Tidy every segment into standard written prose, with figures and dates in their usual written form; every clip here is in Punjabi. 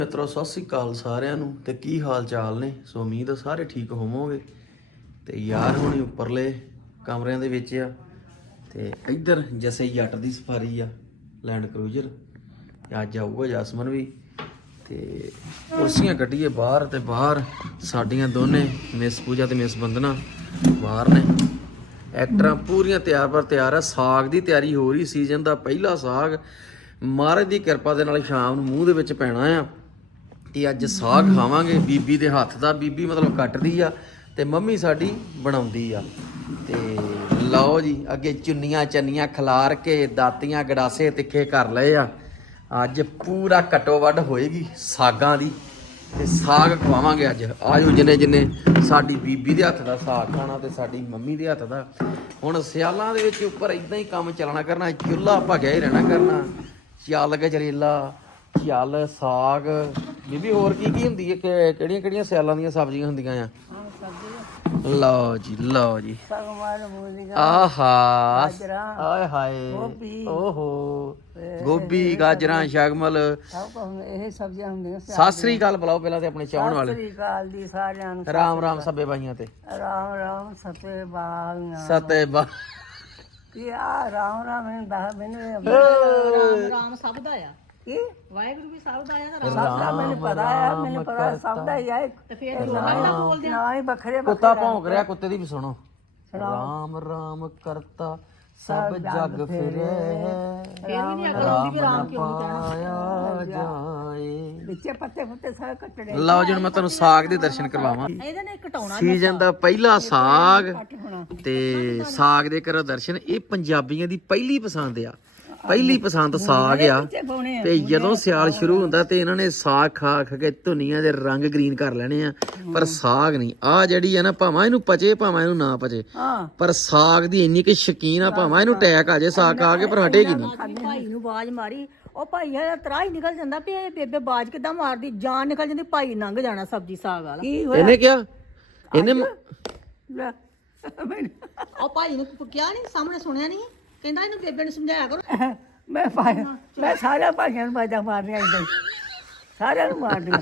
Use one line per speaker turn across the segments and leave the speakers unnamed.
ਮਿੱਤਰੋ ਸਤਿ ਸ੍ਰੀ ਅਕਾਲ ਸਾਰਿਆਂ ਨੂੰ ਤੇ ਕੀ ਹਾਲ ਚਾਲ ਨੇ। ਸੋ ਉਮੀਦ ਆ ਸਾਰੇ ਠੀਕ ਹੋਵੋਗੇ। ਤੇ ਯਾਰ ਹੁਣੀ ਉੱਪਰਲੇ ਕਮਰਿਆਂ ਦੇ ਵਿੱਚ ਆ ਤੇ ਇੱਧਰ ਜੈਸੇ ਜੱਟ ਦੀ ਸਫਾਰੀ ਆ ਲੈਂਡ ਕਰੂਜ਼ਰ। ਅੱਜ ਆਊਗਾ ਜਸਮਨ ਵੀ ਤੇ ਕੁਰਸੀਆਂ ਕੱਢੀਏ ਬਾਹਰ ਤੇ ਬਾਹਰ ਸਾਡੀਆਂ ਦੋਨੇ ਮਿਸ ਪੂਜਾ ਤੇ ਮਿਸ ਬੰਦਨਾ ਬਾਹਰ ਨੇ। ਐਕਟਰਾਂ ਪੂਰੀਆਂ ਤਿਆਰ ਪਰ ਤਿਆਰ ਆ। ਸਾਗ ਦੀ ਤਿਆਰੀ ਹੋ ਰਹੀ, ਸੀਜ਼ਨ ਦਾ ਪਹਿਲਾ ਸਾਗ ਮਹਾਰਾਜ ਦੀ ਕਿਰਪਾ ਦੇ ਨਾਲ ਸ਼ਾਮ ਨੂੰ ਮੂੰਹ ਦੇ ਵਿੱਚ ਪੈਣਾ ਆ। ਤੇ ਅੱਜ ਸਾਗ ਖਾਵਾਂਗੇ ਬੀਬੀ ਦੇ ਹੱਥ ਦਾ। ਬੀਬੀ ਮਤਲਬ ਕੱਟਦੀ ਆ ਤੇ ਮੰਮੀ ਸਾਡੀ ਬਣਾਉਂਦੀ ਆ। ਤੇ ਲਓ ਜੀ ਅੱਗੇ ਚੁੰਨੀਆਂ ਚੰਨੀਆਂ ਖਿਲਾਰ ਕੇ ਦਾਤੀਆਂ ਗੜਾਸੇ ਤਿੱਖੇ ਕਰ ਲਏ ਆ। ਅੱਜ ਪੂਰਾ ਘੱਟੋ ਵੱਢ ਹੋਏਗੀ ਸਾਗਾਂ ਦੀ ਤੇ ਸਾਗ ਖਵਾਵਾਂਗੇ ਅੱਜ। ਆਜੋ ਜਿੰਨੇ ਜਿੰਨੇ ਸਾਡੀ ਬੀਬੀ ਦੇ ਹੱਥ ਦਾ ਸਾਗ ਖਾਣਾ ਤੇ ਸਾਡੀ ਮੰਮੀ ਦੇ ਹੱਥ ਦਾ। ਹੁਣ ਸਿਆਲਾਂ ਦੇ ਵਿੱਚ ਉੱਪਰ ਇਦਾਂ ਹੀ ਕੰਮ ਚੱਲਣਾ ਕਰਨਾ, ਚੁੱਲ੍ਹਾ ਭਗਿਆ ਹੀ ਰਹਿਣਾ ਕਰਨਾ। ਚੱਲ ਗਜਰੇਲਾ, ਚੱਲ ਸਾਗ। ਬੀਬੀ ਹੋਰ ਕੀ ਕੀ ਹੁੰਦੀ ਹੈ, ਕਿਹੜੀਆਂ ਕਿਹੜੀਆਂ ਸਿਆਲਾਂ ਦੀਆਂ ਸਬਜ਼ੀਆਂ ਹੁੰਦੀਆਂ ਆ? ਲਓ ਜੀ ਲਓ ਜੀ। ਆਹਾ ਆਏ ਹਾਏ ਓਹੋ ਗੋਭੀ ਗਾਜਰਾਂ ਸ਼ਗਮਲ
ਇਹ ਸਬਜ਼ੀਆਂ ਹੁੰਦੀਆਂ।
ਸਤਿ ਸ੍ਰੀ ਅਕਾਲ ਬੁਲਾਓ ਪਹਿਲਾਂ ਤੇ ਆਪਣੇ ਚਾਹਣ ਵਾਲੇ।
ਸਤਿ ਸ੍ਰੀ ਅਕਾਲ ਜੀ ਸਾਰਿਆਂ ਨੂੰ।
ਰਾਮ ਰਾਮ ਸੱਬੇ ਬਾਈਆਂ ਤੇ
ਰਾਮ ਰਾਮ ਸਤੇ ਬਾਈਆਂ
ਸਤੇ ਬਾ
ਕੀ ਆ ਰਾਮ ਰਾਮ ਮੈਨੂੰ
ਰਾਮ ਰਾਮ ਸਭ ਦਾ ਆ।
ਕੀ
ਵਾਹਿਗੁਰੂ ਵੀ ਸਭ ਦਾ ਆ।
ਸਭ ਦਾ ਮੈਨੂੰ ਪਤਾ ਆ, ਮੈਨੂੰ ਪਤਾ ਸਭ ਦਾ ਹੀ ਆ।
ਤੇ ਫੇਰ ਕਿਹੜਾ ਬੋਲਦੇ ਆ?
ਨਾ ਹੀ ਵੱਖਰੇ
ਕੁੱਤਾ ਭੌਂਕ ਰਿਹਾ, ਕੁੱਤੇ ਦੀ ਵੀ ਸੁਣੋ। ਰਾਮ ਰਾਮ ਕਰਤਾ ਸਭ ਜਗ ਫਿਰੇ,
ਫੇਰ ਵੀ ਨਹੀਂ ਅਕਲ ਆਉਂਦੀ ਵੀ ਰਾਮ ਕਿਉਂ ਨਹੀਂ ਕਹਿਣਾ।
ਪਾਇਆ ਜਾਏ।
ਵਿੱਚੇ ਪੱਤੇ ਪੁੱਤੇ ਸਾਰੇ ਕੱਟੜੇ।
ਲਓ ਜੀ ਹੁਣ ਮੈਂ ਤੁਹਾਨੂੰ ਸਾਗ ਦੇ ਦਰਸ਼ਨ ਕਰਵਾਵਾਂ।
ਇਹਦੇ ਨੇ ਘਟਾਉਣਾ
ਸੀਜ਼ਨ ਦਾ ਪਹਿਲਾ ਸਾਗ
ਹੋਣਾ।
ਤੇ ਸਾਗ ਦੇ ਕਰੋ ਦਰਸ਼ਨ। ਇਹ ਪੰਜਾਬੀਆਂ ਦੀ ਪਹਿਲੀ ਪਸੰਦ ਆ, ਪਹਿਲੀ ਪਸੰਦ ਸਾਗ ਆ। ਤੇ ਜਦੋਂ ਸਿਆਲ ਸ਼ੁਰੂ ਹੁੰਦਾ ਤੇ ਇਹਨਾਂ ਨੇ ਸਾਗ ਖਾ ਖਾ ਕੇ ਧੁਨੀਆਂ ਦੇ ਰੰਗ ਗ੍ਰੀਨ ਕਰ ਲੈਣੇ ਆ। ਪਰ ਸਾਗ ਨਹੀਂ। ਆ ਜਿਹੜੀ ਆ ਨਾ, ਭਾਵੇਂ ਇਹਨੂੰ ਪਚੇ ਭਾਵੇਂ ਇਹਨੂੰ ਨਾ ਪਚੇ, ਪਰ ਸਾਗ ਦੀ ਇੰਨੀ ਕਿ ਸ਼ੌਕੀਨ ਆ। ਭਾਵੇਂ ਇਹਨੂੰ ਅਟੈਕ ਆ ਜਾਏ ਸਾਗ ਖਾ ਕੇ, ਪਰ ਹਟੇਗੀ ਨਹੀਂ।
ਭਾਈ ਨੂੰ ਆਵਾਜ਼ ਮਾਰੀ, ਉਹ ਭਾਈ ਦਾ ਤਰਾ ਹੀ ਨਿਕਲ ਜਾਂਦਾ ਵੀ ਇਹ ਬੇਬੇ ਬਾਜ ਕਿੱਦਾਂ ਮਾਰਦੀ, ਜਾਨ ਨਿਕਲ ਜਾਂਦੀ। ਭਾਈ ਲੰਘ ਜਾਣਾ ਸਬਜ਼ੀ ਸਾਗ ਵਾਲਾ।
ਇਹਨੇ ਕਿਹਾ, ਇਹਨੇ
ਉਹ ਭਾਈ ਨੂੰ ਕਿਹਾ ਨਹੀਂ, ਸਾਹਮਣੇ ਸੁਣਿਆ ਨਹੀਂ, ਕਹਿੰਦਾ ਇਹਨੂੰ ਬੇਬੇ ਨੂੰ ਸਮਝਾਇਆ ਕਰੋ।
ਮੈਂ ਸਾਰਿਆਂ ਭਾਈਆਂ ਨੂੰ ਬਾਜਾਂ ਮਾਰਨੀਆਂ ਏਦਾਂ ਸਾਰਿਆਂ ਨੂੰ ਮਾਰਦੀਆਂ।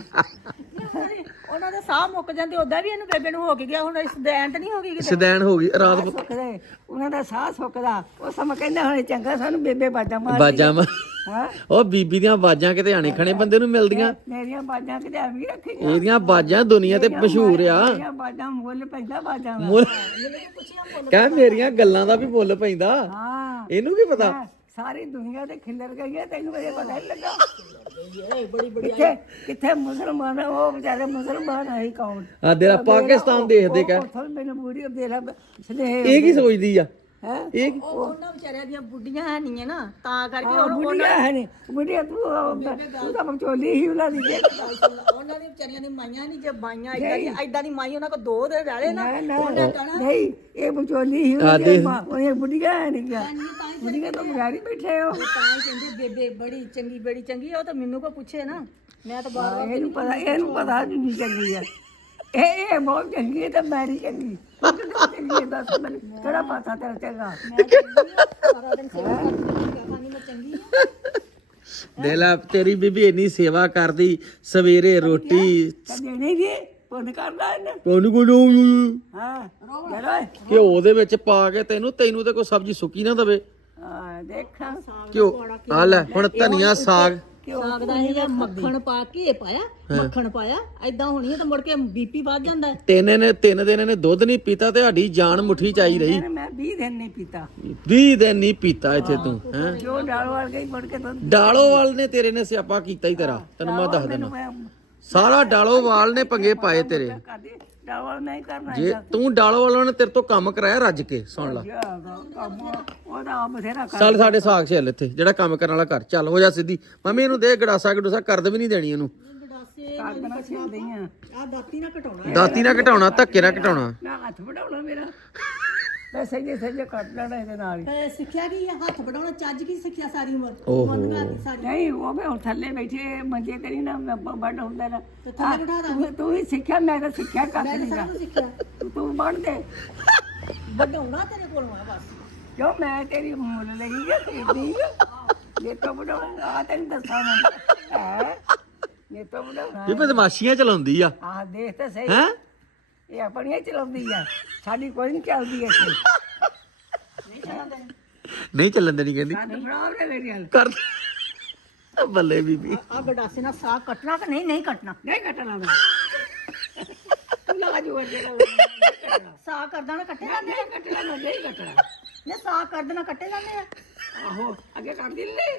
ਉਹਨਾਂ ਦੇ ਸਾਹ ਮੁੱਕ ਜਾਂਦੇ। ਉਦਾਂ ਵੀ ਇਹਨੂੰ ਬੇਬੇ ਨੂੰ ਹੋ ਕੇ ਗਿਆ। ਹੁਣ ਸਦੈਨ ਤੇ ਨਹੀਂ ਹੋ ਗਈ ਕਿਤੇ।
ਸਦੈਨ ਹੋ ਗਈ ਰਾਤ
ਸੁੱਕਦੇ ਉਹਨਾਂ ਦਾ ਸਾਹ ਸੁੱਕਦਾ। ਉਹ ਸਮਾਂ ਕਹਿੰਦਾ ਹੁਣ ਚੰਗਾ ਸਾਨੂੰ ਬੇਬੇ ਬਾਜਾਂ ਮਾਰ
ਬਾਜਾਂ
ਹਾਂ।
ਉਹ ਬੀਬੀ ਦੀਆਂ ਬਾਜਾਂ ਕਿਤੇ ਆਣੇ ਖਣੇ ਬੰਦੇ ਨੂੰ ਮਿਲਦੀਆਂ।
ਮੇਰੀਆਂ ਬਾਜਾਂ ਕਿਤੇ ਐਵੇਂ ਰੱਖੀਆਂ।
ਇਹਦੀਆਂ ਬਾਜਾਂ ਦੁਨੀਆ ਤੇ ਮਸ਼ਹੂਰ ਆ।
ਮੇਰੀਆਂ ਬਾਜਾਂ ਮੁੱਲ ਪੈਂਦਾ ਬਾਜਾਂ ਦਾ।
ਮੁੱਲ ਕਹਿ ਮੇਰੀਆਂ ਗੱਲਾਂ ਦਾ ਵੀ ਮੁੱਲ ਪੈਂਦਾ।
ਹਾਂ
ਇਹਨੂੰ ਕੀ ਪਤਾ?
ਸਾਰੀ ਦੁਨੀਆ ਤੇ ਖਿੱਲਰ ਗਈ ਹੈ, ਤੈਨੂੰ ਮੇਰੇ ਪਤਾ ਨਹੀਂ ਲੱਗਾ। ਕਿੱਥੇ ਕਿੱਥੇ ਮੁਸਲਮਾਨ, ਉਹ ਵਿਚਾਰੇ ਮੁਸਲਮਾਨ ਆਈ ਕੌਣ
ਆ ਤੇਰਾ ਪਾਕਿਸਤਾਨ ਦੇਖਦੇ ਕਹਿ।
ਮੈਨੂੰ ਬੂੜੀ ਦੇਖ
ਇਹ ਕੀ ਸੋਚਦੀ ਆ? ਇਹ
ਉਹਨਾਂ ਵਿਚਾਰਿਆਂ ਦੀਆਂ ਬੁੱਢੀਆਂ ਹੈ ਨਹੀਂ ਨਾ, ਤਾਂ ਕਰਕੇ
ਬੁੜੀਆਂ ਹੈ ਨੀ ਬੁੜੀਆਂ। ਤੂੰ ਤਾਂ ਮਚੋਲੀ ਹੀ ਉਹਨਾਂ ਦੀ।
ਉਹਨਾਂ ਦੀ ਵਿਚਾਰੀਆਂ ਦੀ ਮਾਈਆਂ ਨਹੀਂ, ਜੇ ਮਾਈਆਂ ਏਦਾਂ ਦੀ ਮਾਈ ਉਹਨਾਂ ਕੋਲ ਦੋ ਦੇ ਰਹਿ ਨਾ ਉਹਨੇ ਕਹਿਣਾ
ਨਹੀਂ ਇਹ ਮਚੋਲੀ ਹੀ ਉਹ ਬੁੜੀਆਂ ਹੈ ਨਹੀਂ ਕਿਆ। ਬੁੜੀਆਂ ਤਾਂ ਬਗਾਰੀ ਬੈਠੇ ਹੋ।
ਤਾਂ ਹੀ ਕਹਿੰਦੇ ਬੇਬੇ ਬੜੀ ਚੰਗੀ ਬੜੀ ਚੰਗੀ। ਉਹ ਤਾਂ ਮੈਨੂੰ ਕੋ ਪੁੱਛੇ ਨਾ, ਮੈਂ ਤਾਂ ਬਾਰ
ਇਹਨੂੰ ਪਤਾ ਨਹੀਂ ਚੰਗੀ ਆ। ਇਹ ਬਹੁਤ ਚੰਗੀ ਹੈ ਤੇ ਮੈਂ ਨਹੀਂ ਚੰਗੀ। ਚੰਗੀ ਦੱਸ ਮੈਨੂੰ ਕਿਹੜਾ ਪਾਸਾ ਤੇਰਾ ਚੰਗਾ?
ਸਾਰਾ ਦਿਨ ਸੇਵਾ ਕਰਦੀ ਮੈਂ ਚੰਗੀ
ਦੇ ਲੈ ਤੇਰੀ ਬੀਬੀ ਇੰਨੀ ਸੇਵਾ ਕਰਦੀ, ਸਵੇਰੇ ਰੋਟੀ
ਦੇਣੀ ਜੀ ਪੁੰਨ ਕਰਦਾ ਇਹਨੇ।
ਉਹਨੂੰ ਕੋਈ
ਹਾਂ ਜਰਾ
ਘਿਓ ਦੇ ਵਿੱਚ ਪਾ ਕੇ ਤੈਨੂੰ ਤੇ ਕੋਈ ਸਬਜ਼ੀ ਸੁੱਕੀ ਨਾ ਦਵੇ।
ਹਾਂ ਦੇਖਾਂ
ਘਿਓ ਆ ਲੈ ਹੁਣ ਧਨੀਆ ਸਾਗ
ਸਾਗ ਦਾ ਇਹ ਮੱਖਣ ਪਾ ਕੇ ਪਾਇਆ, ਮੱਖਣ ਪਾਇਆ ਏਦਾਂ ਹੋਣੀ ਹੈ ਤਾਂ ਮੁੜ ਕੇ ਬੀਪੀ ਵੱਧ ਜਾਂਦਾ।
ਤਿੰਨ ਦਿਨ ਇਹਨੇ ਦੁੱਧ ਨਹੀਂ ਪੀਤਾ ਤੇ ਸਾਡੀ ਜਾਨ ਮੁੱਠੀ ਚ ਆਈ ਰਹੀ।
ਮੈਂ 20 ਦਿਨ ਨਹੀਂ ਪੀਤਾ।
20 ਦਿਨ ਨਹੀਂ ਪੀਤਾ ਇੱਥੇ ਤੂੰ ਹੈ।
ਜੋ ਡਾਲਵਾਲ ਗਈ ਮੁੜ ਕੇ ਦੁੱਧ
ਡਾਲੋਵਾਲ ਨੇ ਤੇਰੇ ਨੇ ਸਿਆਪਾ ਕੀਤਾ ਹੀ ਤੇਰਾ, ਤੈਨੂੰ ਮੈਂ ਦੱਸ ਦਿੰਦਾ। ਸਾਰਾ ਡਾਲੋਵਾਲ ਨੇ ਪੰਗੇ ਪਾਏ ਤੇਰੇ।
ਡਾਲਵਾਲ ਨਹੀਂ ਕਰਨਾ।
ਜੇ ਤੂੰ ਡਾਲੋਵਾਲ ਨੇ ਤੇਰੇ ਤੋਂ ਕੰਮ ਕਰਾਇਆ ਰੱਜ ਕੇ, ਸੁਣ ਲਾ।
ਉਹਦਾ ਬਥੇਰਾ
ਚੱਲ ਸਾਡੇ ਸਾਗ ਛਿੱਲ ਇੱਥੇ, ਜਿਹੜਾ ਕੰਮ ਕਰਨ ਵਾਲਾ ਘਰ ਚੱਲ ਹੋ ਜਾ ਸਿੱਧੀ। ਮੰਮੀ ਇਹਨੂੰ ਦੇ ਗੜਾਸਾ ਗੜੂਸਾ ਕਰਦ ਵੀ ਨਹੀਂ ਦੇਣੀ ਇਹਨੂੰ।
ਕਰਦਣਾ ਛਿਲਦੀ ਆ।
ਆ ਦਾਤੀ ਨਾ ਘਟਾਉਣਾ,
ਦਾਤੀ ਨਾ ਘਟਾਉਣਾ, ਧੱਕੇ ਨਾ ਘਟਾਉਣਾ।
ਨਾ ਹੱਥ ਵਡਾਉਣਾ ਮੇਰਾ। ਮੈਂ ਸਹੀ ਕੱਟ ਲੈਣਾ ਇਹਦੇ ਨਾਲ ਹੀ।
ਸਿੱਖਿਆ ਕੀ ਆ? ਹੱਥ ਵਡਾਉਣਾ ਚੱਜ ਕੀ ਸਿੱਖਿਆ ਸਾਰੀ ਉਮਰ?
ਓਹੋ
ਨਹੀਂ ਉਹ ਵੀ ਹੁਣ ਥੱਲੇ ਬੈਠੇ ਮੰਜੇ ਤੇ ਨਹੀਂ ਨਾ ਵੱਡ ਹੁੰਦਾ ਨਾ।
ਤੇ ਥੱਲੇ ਬਿਠਾ ਦਾਂ।
ਤੂੰ ਹੀ ਸਿੱਖਿਆ, ਮੈਂ ਤਾਂ ਸਿੱਖਿਆ ਕੱਖ ਨਹੀਂ ਗਾ।
ਸਿੱਖਿਆ
ਤੂੰ ਬਣ ਦੇ
ਵਡਾਉਣਾ ਤੇਰੇ ਕੋਲੋਂ ਆ ਬਸ।
ਕਿਉਂ ਮੈਂ ਤੇਰੀ ਮੁੱਲ ਲਈ ਆ ਖਰੀਦੀ ਜੇ ਤੋਂ ਵਡਾਉਂਗਾ ਆ ਤੈਨੂੰ ਦੱਸਾਂ ਮੈਂ। ਇਹ ਤਾਂ ਬਣਾਉਣਾ
ਇਹ ਬਦਮਾਸ਼ੀਆਂ ਚਲਾਉਂਦੀ ਆ
ਆਹ ਦੇਖ ਤਾਂ ਸਹੀ
ਹੈ
ਇਹ ਆਪਣੀਆਂ ਹੀ ਚਲਾਉਂਦੀ ਆ ਸਾਡੀ ਕੋਈ ਨਹੀਂ ਚੱਲਦੀ ਇੱਥੇ
ਨਹੀਂ ਚੱਲਣ ਦੇਣੀ ਕਹਿੰਦੀ
ਸਾਨੂੰ ਬਣਾਉਣੇ ਮੇਰੀ ਗੱਲ
ਕਰ ਬੱਲੇ ਬੀਬੀ
ਆ ਗਡਾਸੇ ਨਾਲ ਸਾਗ ਕੱਟਣਾ ਕਿ ਨਹੀਂ ਕੱਟਣਾ
ਨਹੀਂ ਕੱਟਣਾ ਮੈਂ ਤੂੰ ਲਾ ਜੋ ਜਿਹੜਾ
ਸਾਗ ਕਰਦਾ ਨਾ ਕੱਟੇ ਜਾਂਦੇ
ਨਹੀਂ ਕੱਟਣਾ ਮੈਂ ਨਹੀਂ ਕੱਟਣਾ
ਨੇ ਸਾਗ ਕਰਦੇ ਨਾਲ ਕੱਟੇ ਜਾਂਦੇ ਆ
ਆਹੋ ਅੱਗੇ ਕੱਟ ਦੀ ਲੈ